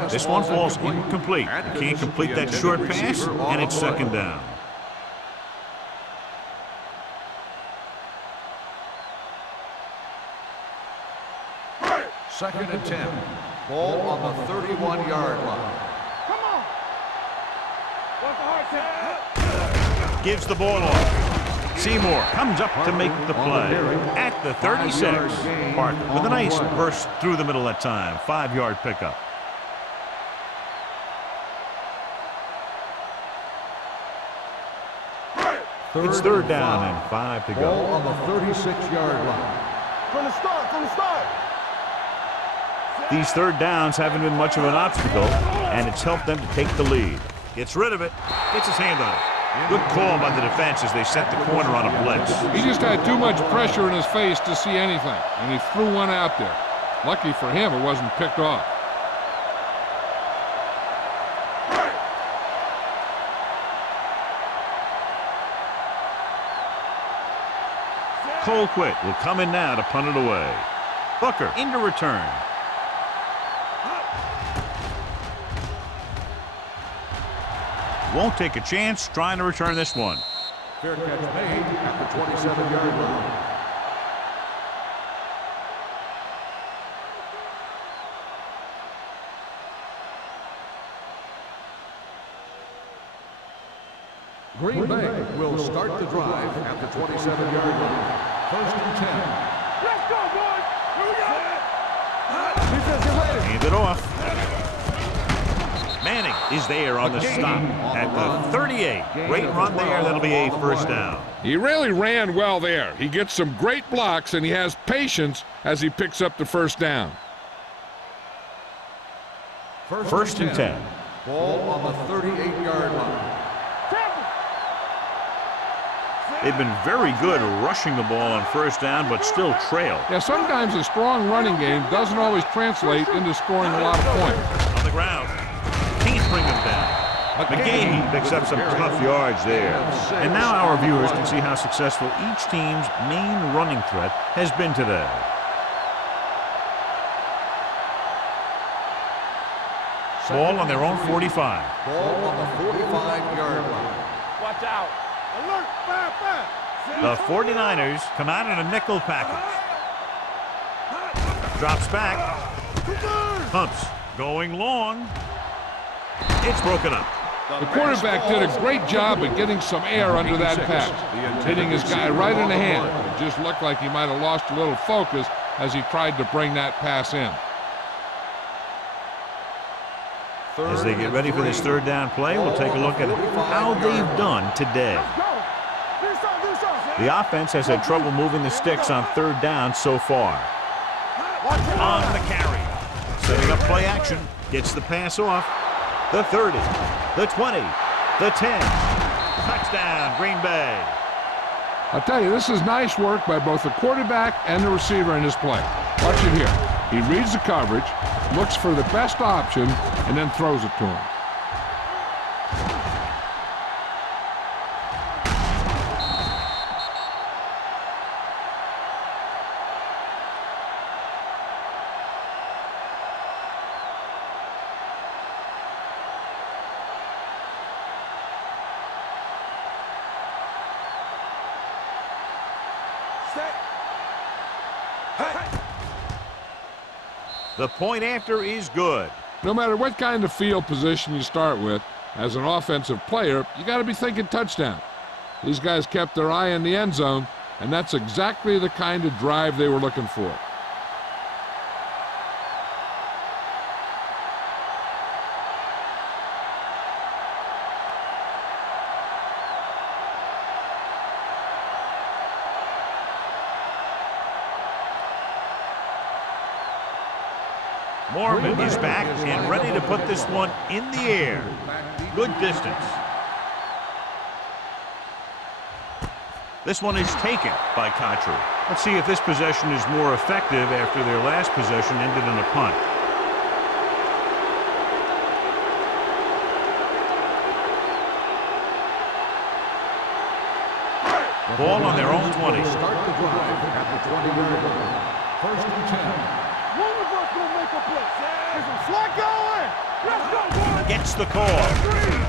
This one falls incomplete. He can't complete that short pass, and it's 2nd down. Second and 10. Ball on the 31-yard line. Come on. Watch the hard tap. Gives the ball off. Seymour comes up to make the play at the 36. Park with a nice burst through the middle that time. 5-yard pickup. It's 3rd down and 5 to go. Ball on the 36-yard line. From the start. These 3rd downs haven't been much of an obstacle, and it's helped them to take the lead. Gets rid of it. Gets his hand on it. Good call by the defense as they set the corner on a blitz. He just had too much pressure in his face to see anything, and he threw one out there. Lucky for him, it wasn't picked off. Colquitt will come in now to punt it away. Booker into return. Won't take a chance trying to return this one. Fair catch made at the 27-yard line. Green Bay will start the drive at the 27-yard line. 1st and 10. Let's go, boys. Here we go. Defense, get ready. Hand it off. Manning is there on the stop at the 38. Great run there. That'll be a 1st down. He really ran well there. He gets some great blocks, and he has patience as he picks up the 1st down. 1st and 10. Ball on the 38-yard line. They've been very good rushing the ball on first down, but still trail. Yeah, sometimes a strong running game doesn't always translate into scoring a lot of points. On the ground, can't bring them down. McGahee picks up some tough yards there. And now our viewers can see how successful each team's main running threat has been today. Ball on their own 45. Ball on the 45-yard line. Watch out. Alert, fire, fire. The 49ers come out in a nickel package. Drops back. Pumps. Going long. It's broken up. The quarterback did a great job at getting some air under that pass, hitting his guy right in the hand. It just looked like he might have lost a little focus as he tried to bring that pass in. As they get ready for this third down play, we'll take a look at how they've done today. The offense has had trouble moving the sticks on third down so far. On the carry. Setting up play action. Gets the pass off. The 30, the 20, the 10. Touchdown, Green Bay. I'll tell you, this is nice work by both the quarterback and the receiver in this play. Watch it here. He reads the coverage, looks for the best option, and then throws it to him. The point after is good. No matter what kind of field position you start with, as an offensive player, you got to be thinking touchdown. These guys kept their eye on the end zone, and that's exactly the kind of drive they were looking for. Mormon is back and ready to put this one in the air. Good distance. This one is taken by Cottrell. Let's see if this possession is more effective after their last possession ended in a punt. Ball on their own 20. Start the drive at the 20-yard line. First and 10. One of us gonna make a play. There's some slack going. Let's go, boys. Gets the call.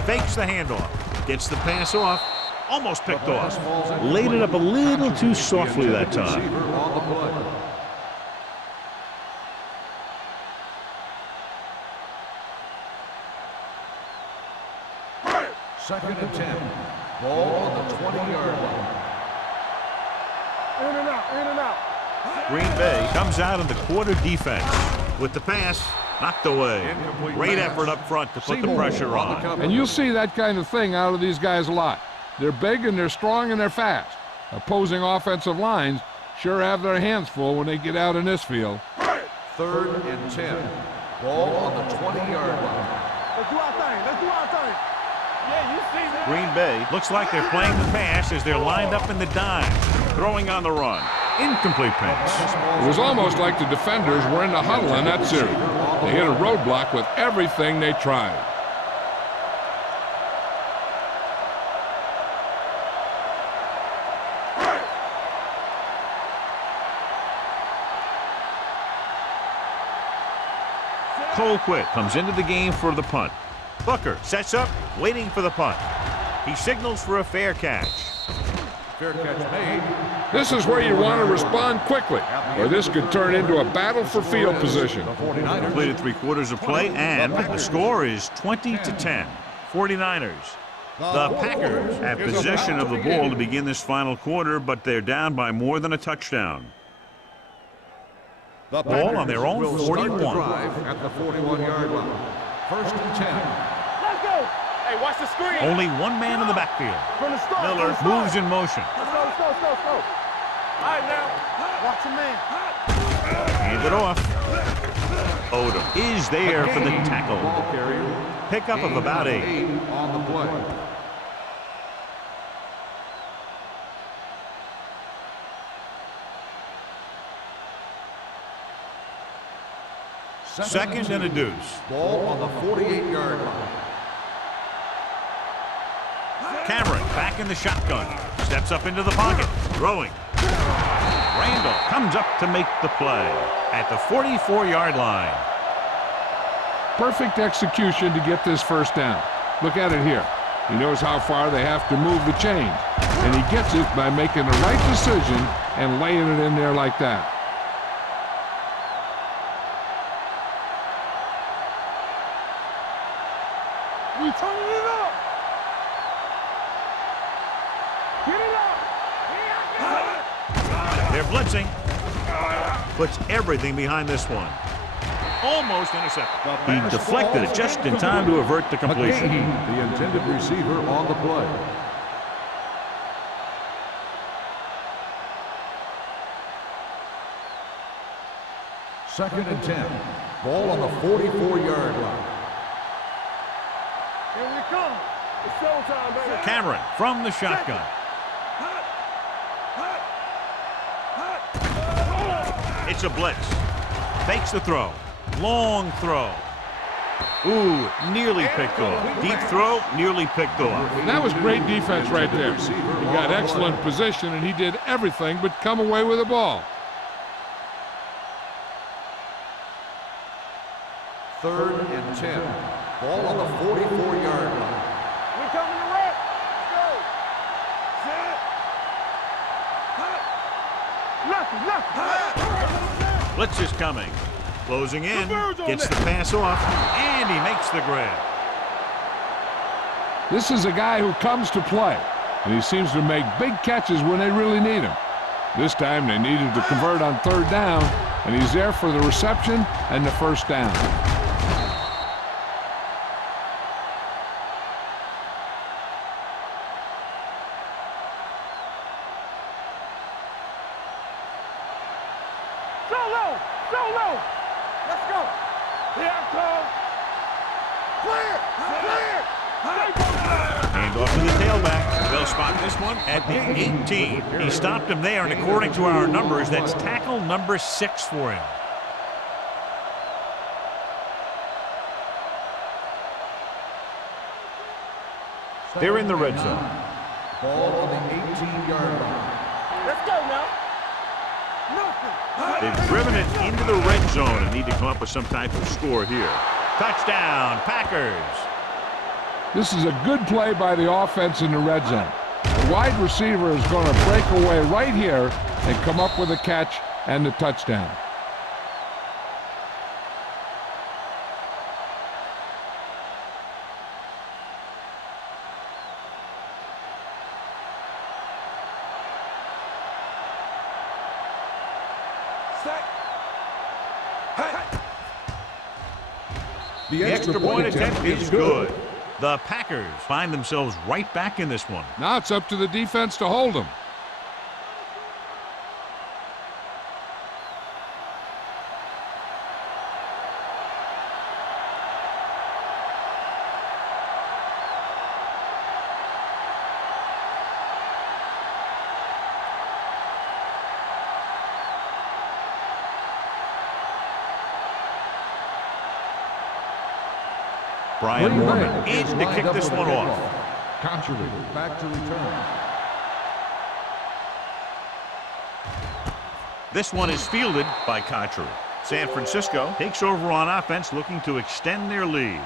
Fakes the handoff. Gets the pass off. Almost picked off. Laid it up a little too softly that time. Second and 10. Ball on the 20-yard line. In and out, in and out. Green Bay comes out in the quarter defense with the pass knocked away. Great effort up front to put the pressure on. And you'll see that kind of thing out of these guys a lot. They're big and they're strong and they're fast. Opposing offensive lines sure have their hands full when they get out in this field. Third and 10. Ball on the 20-yard line. Let's do our thing. Let's do our thing. Yeah, you see that. Green Bay looks like they're playing the pass as they're lined up in the dime. Throwing on the run. Incomplete pass. It was almost like the defenders were in the huddle in that series. They hit a roadblock with everything they tried. Colquitt comes into the game for the punt. Booker sets up, waiting for the punt. He signals for a fair catch. Fair catch made. This is where you want to respond quickly, or this could turn into a battle for field position. Completed 3/4 of play, and the score is 20-10. 49ers. The Packers have possession of the ball to begin this final quarter, but they're down by more than a touchdown. The Ball on their own will 41. Start the drive at the 41-yard line. First and 10. Let's go. Hey, watch the screen. Only one man in the backfield. From the start. Miller moves in motion. Let's go, let's go, let's go, let's go. All right, now. Watch your man. Hand it off. Odom is there for the tackle. Ball carrier. Pickup of about 8. On the play. Second and a deuce. Ball on the 48-yard line. Cameron back in the shotgun. Steps up into the pocket. Throwing. Randall comes up to make the play at the 44-yard line. Perfect execution to get this first down. Look at it here. He knows how far they have to move the chain, and he gets it by making the right decision and laying it in there like that. We turning it up. Get it up. They're blitzing. Puts everything behind this one. Almost intercepted. He deflected it just in time to avert the completion. The intended receiver on the play. Second and 10. Ball on the 44-yard line. Here we come. It's showtime, baby. Cameron from the shotgun. It's a blitz. Fakes the throw. Long throw. Ooh, nearly picked off. Deep throw, nearly picked off. That was great defense right there. He got excellent position, and he did everything but come away with the ball. Third and 10. Ball on the 44-yard line. We coming to wreck. Let's go. Set. Nothing. Blitz is coming. Closing in. Gets the pass off. And he makes the grab. This is a guy who comes to play, and he seems to make big catches when they really need him. This time they needed to convert on third down, and he's there for the reception and the first down. Solo. Let's go. Here I come. Clear. Hand off to the tailback. They'll spot this one at the 18. He stopped him there, and according to our numbers, that's tackle number 6 for him. They're in the red zone. Ball on the 18-yard line. Let's go now. They've driven it into the red zone and need to come up with some type of score here. Touchdown, Packers. This is a good play by the offense in the red zone. The wide receiver is going to break away right here and come up with a catch and the touchdown. The extra point attempt is good. The Packers find themselves right back in this one. Now it's up to the defense to hold them. Brian Mormon in to kick this one off. Contrary back to return. This one is fielded by Contrary. San Francisco takes over on offense, looking to extend their lead.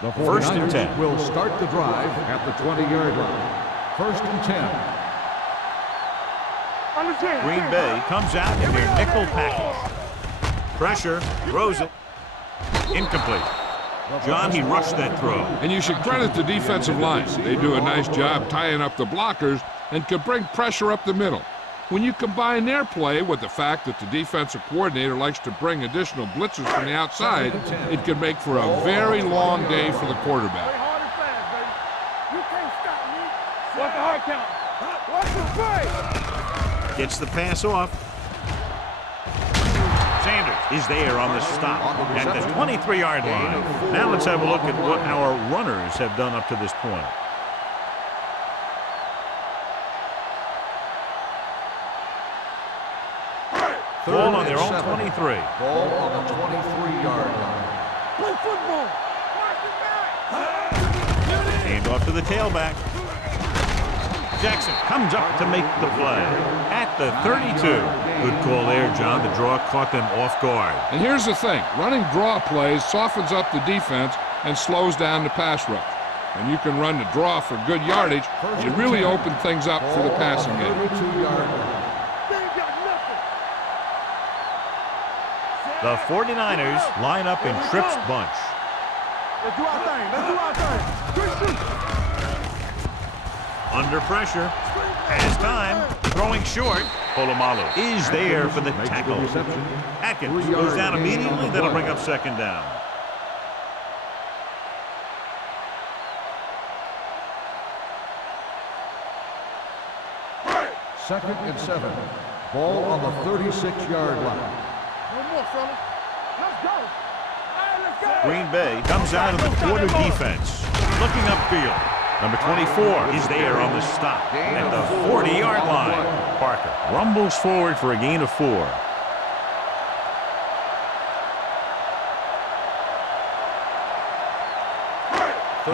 The First and 10. will start the drive at the 20-yard line. First and 10. Green Bay comes out in their nickel package. Pressure, throws it. Incomplete. John, he rushed that throw. And you should credit the defensive line. They do a nice job tying up the blockers and can bring pressure up the middle. When you combine their play with the fact that the defensive coordinator likes to bring additional blitzers from the outside, it can make for a very long day for the quarterback. Play hard and fast, baby. You can't stop me. What's the hard count? What's the play? Gets the pass off. Sanders is there on the stop at the 23-yard line. Now let's have a look at what our runners have done up to this point. Ball on their own 7. 23. Ball on the 23-yard line. Play football. Hand off to the tailback. Jackson comes up to make the play at the 32. Good call there, John. The draw caught them off guard. And here's the thing. Running draw plays softens up the defense and slows down the pass rush. When you can run the draw for good yardage, you really open things up for the passing game. 32-yard line. They ain't got nothing. The 49ers line up in Tripp's bunch. Let's do our thing. Let's do our thing. Under pressure. Has time. Throwing short. Polamalu is there for the tackle. Atkins goes down immediately. That'll bring up second down. Second and 7. Ball on the 36-yard line. One more, fellas. Let's go. Hey, let's go. Green Bay comes out of the quarter defense. Looking upfield. Number 24 is there on the stop at the 40-yard line. Parker rumbles forward for a gain of 4.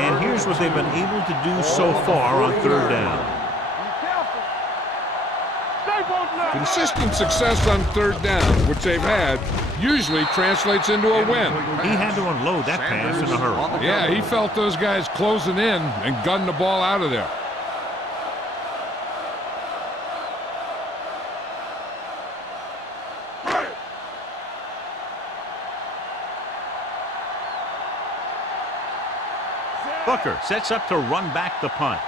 And here's what they've been able to do so far on third down. Be careful. Stay both left. Consistent success on third down, which they've had, usually translates into a win. He had to unload that pass in a hurry. Yeah, he felt those guys closing in and gunned the ball out of there. Booker sets up to run back the punt.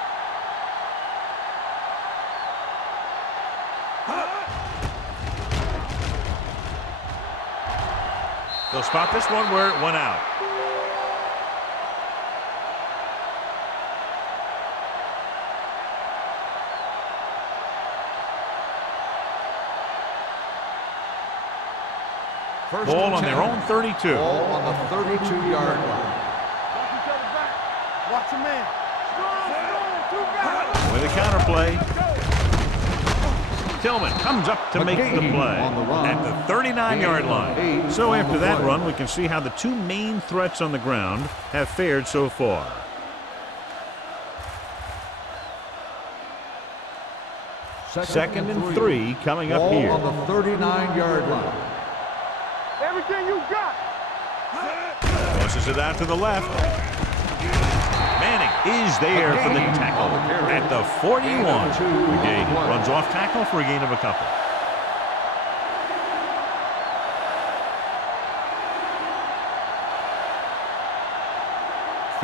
They'll spot this one where it went out. Ball on their own 32. Ball on the 32-yard line. Watch each other back. Watch your man. Strong. Two guys. With a counterplay. Tillman comes up to make the play at the 39-yard line. So after that run, we can see how the two main threats on the ground have fared so far. Second and 3 coming up here. Ball on the 39-yard line. Everything you got. Tosses it out to the left. Manning is there for the tackle at the 41. McGee runs off tackle for a gain of a couple.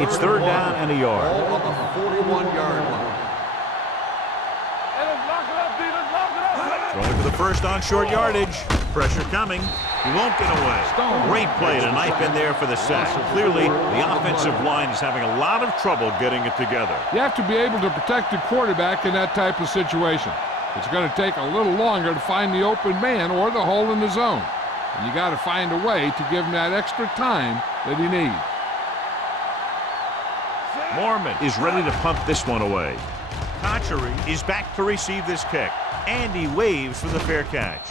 It's third down and a yard. Ball on the 41-yard line. Hey, let's lock it up, D. Let's lock it up. Throwing for the first on short yardage. Pressure coming. He won't get away. Great play to knife in there for the sack. Clearly, the offensive line is having a lot of trouble getting it together. You have to be able to protect the quarterback in that type of situation. It's going to take a little longer to find the open man or the hole in the zone. And you got to find a way to give him that extra time that he needs. Mormon is ready to punt this one away. Conchery is back to receive this kick. And he waves for the fair catch.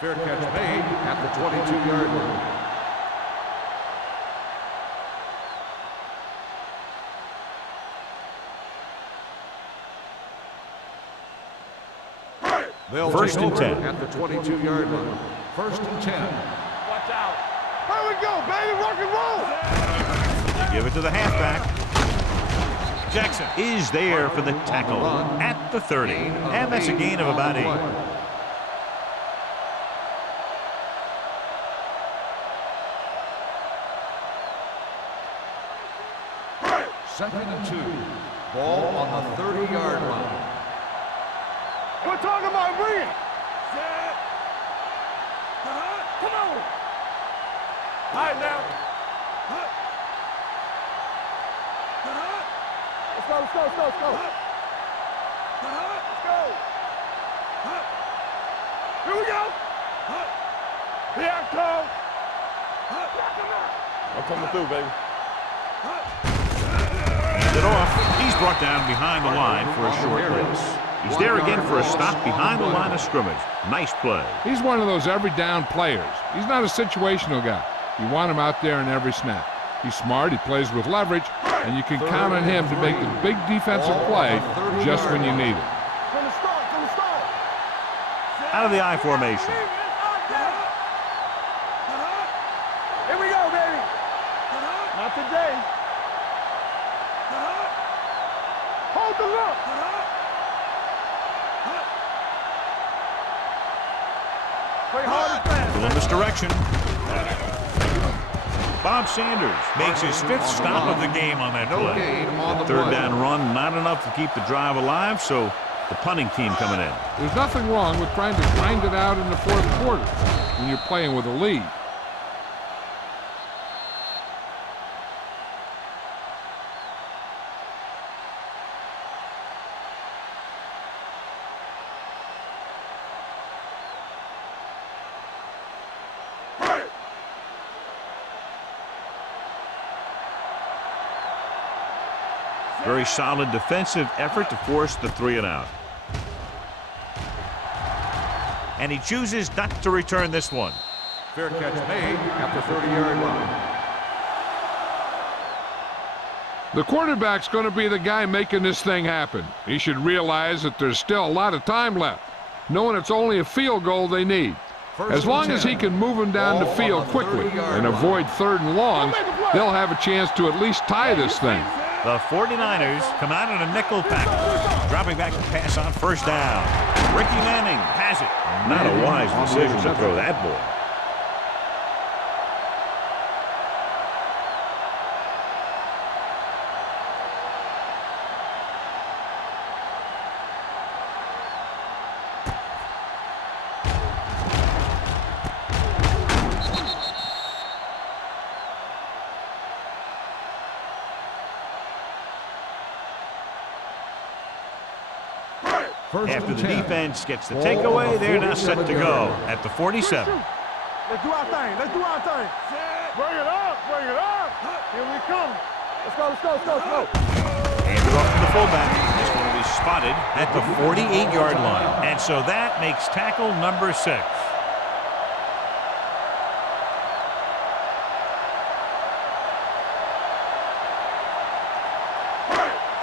Fair catch made at the 22-yard line. They'll First take and over 10. at the 22-yard line. First and 10. Watch out. Here we go, baby. Rock and roll. They give it to the halfback. Jackson is there for the tackle at the 30. And that's a gain of about 8. Second and 2. Ball on the 30-yard line. We're talking about bring it. Come on. All right, now. Let's go, let's go, let's go, let's go. Let's go. Here we go. Here I come. I'm coming through, baby. Hands it off. He's brought down behind the line for a short race. He's there again for a stop behind the line of scrimmage. Nice play. He's one of those every down players. He's not a situational guy. You want him out there in every snap. He's smart, he plays with leverage, and you can count on him to make the big defensive play just when you need it. From the start, from the start. Out of the I formation. Here we go, baby. Not today. Hold the look. Play hard and fast. Still in this direction. Bob Sanders makes his 5th stop of the game on that play. The third down run, not enough to keep the drive alive, so the punting team coming in. There's nothing wrong with trying to grind it out in the fourth quarter when you're playing with a lead. Very solid defensive effort to force the 3 and out. And he chooses not to return this one. Fair catch made at the 30-yard line. The quarterback's going to be the guy making this thing happen. He should realize that there's still a lot of time left, knowing it's only a field goal they need. As long as he can move them down the field quickly and avoid 3rd and longs, they'll have a chance to at least tie this thing. The 49ers come out in a nickel package, dropping back to pass on 1st down. Ricky Manning has it. Not a wise decision to throw that ball. After the defense gets the takeaway, they're now set to go at the 47. Let's do our thing. Let's do our thing. Bring it up. Bring it up. Here we come. Let's go. Let's go. Let's go. Let's go. Hand it off to the fullback. This one will be spotted at the 48-yard line. And so that makes tackle number 6.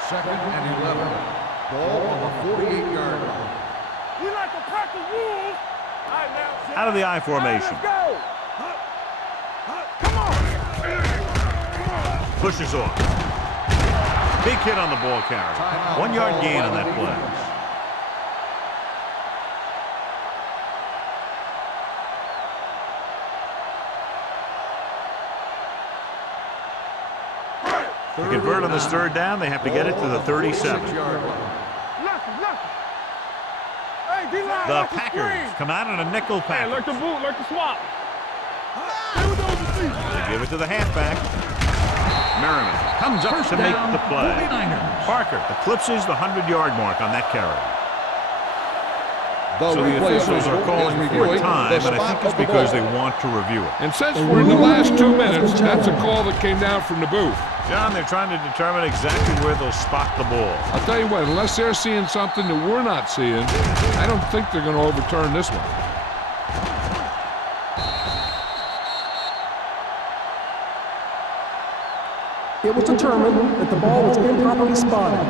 Second and 11. Ball on the 48-yard line. We like to practice rules. All right, now. Out of the I formation. Let's go. Come on. Pushes off. Big hit on the ball carrier. 1-yard gain on that play. To convert on this 3rd down, they have to get it to the 37. The Packers come out in a nickel package. Like the boot, like the swap. They give it to the halfback. Merriman comes up to make the play. Parker eclipses the 100-yard mark on that carry. So the officials are calling for time, and I think it's because they want to review it. And since we're in the last 2 minutes, that's a call that came down from the booth. John, they're trying to determine exactly where they'll spot the ball. I'll tell you what, unless they're seeing something that we're not seeing, I don't think they're going to overturn this one. It was determined that the ball was improperly spotted.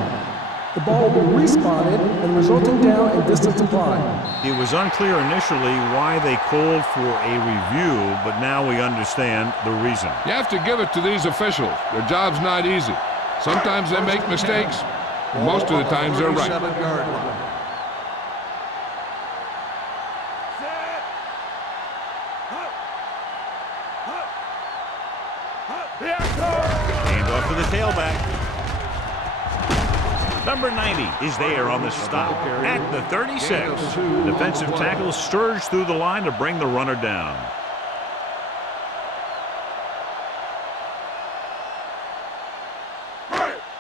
The ball will be respotted and resulting down and distance applied. It was unclear initially why they called for a review, but now we understand the reason. You have to give it to these officials. Their job's not easy. Sometimes they make mistakes, but most of the times they're right. 37-yard line. Hand off to the tailback. Number 90 is there on the stop at the 36. Defensive tackles surge through the line to bring the runner down.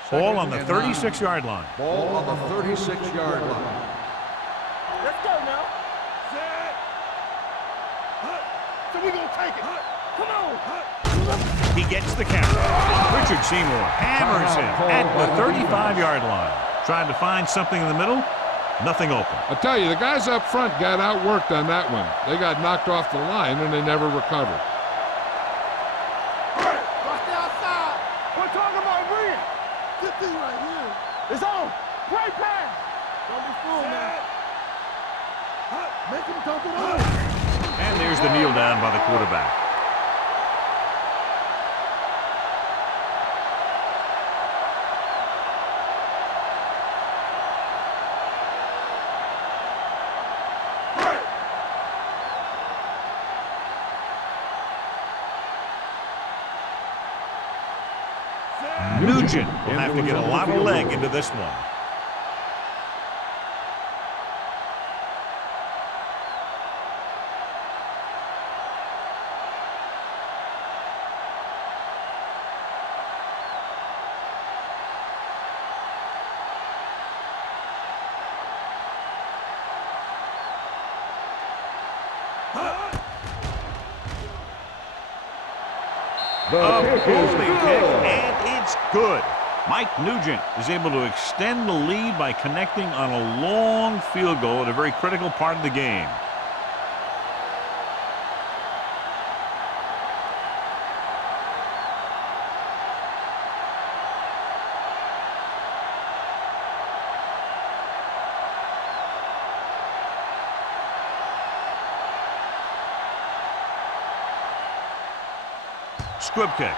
Ball on the 36-yard line. Ball on the 36-yard line. Let's go now. So we're going to take it. Come on. He gets the carry. Richard Seymour hammers him at the 35-yard line. Trying to find something in the middle. Nothing open. I tell you, the guys up front got outworked on that one. They got knocked off the line and they never recovered. We're talking about Green. Get this right here. It's on. Great pass. Don't be fooled, man. Make him dump it on. And there's the kneel down by the quarterback. Nugent will have to get a lot of leg into this one. A booming kick, and it's good. Mike Nugent is able to extend the lead by connecting on a long field goal at a very critical part of the game. Squib kick.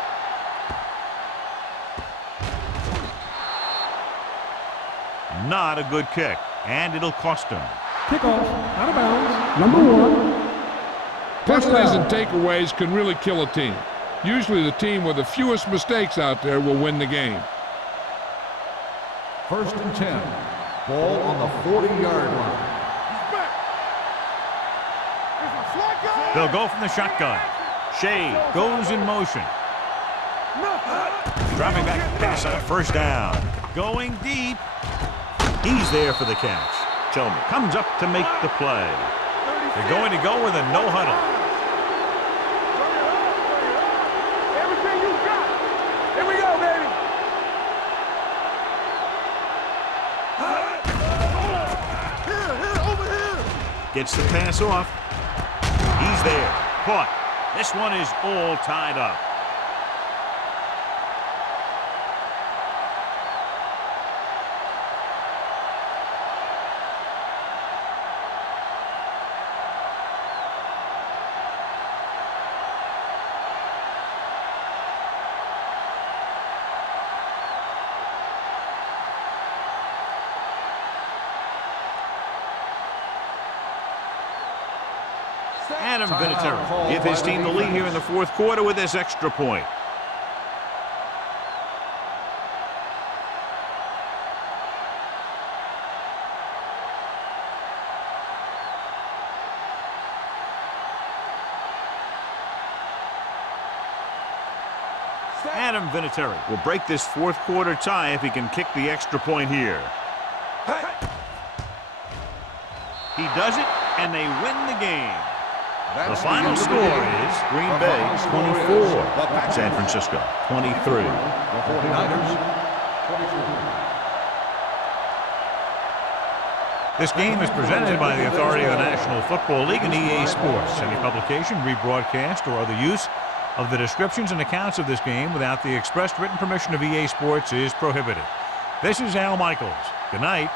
Not a good kick, and it'll cost him. Kickoff, out of bounds, number 1. Penalties and takeaways can really kill a team. Usually the team with the fewest mistakes out there will win the game. 1st and 10. Ball on the 40-yard line. They'll go from the shotgun. Shea goes in motion. Dropping back to pass on 1st down. Going deep. He's there for the catch. Tillman comes up to make the play. They're going to go with a no huddle. Everything you got. Here we go, baby. Here, over here. Gets the pass off. He's there. Caught. This one is all tied up. Adam Vinatieri give his team the lead here in the 4th quarter with this extra point. Adam Vinatieri will break this 4th quarter tie if he can kick the extra point here. He does it, and they win the game. The final score is Green Bay 24, San Francisco 23. The 49ers 23. This game is presented by the authority of the National Football League and EA Sports. Any publication, rebroadcast, or other use of the descriptions and accounts of this game without the expressed written permission of EA Sports is prohibited. This is Al Michaels. Good night.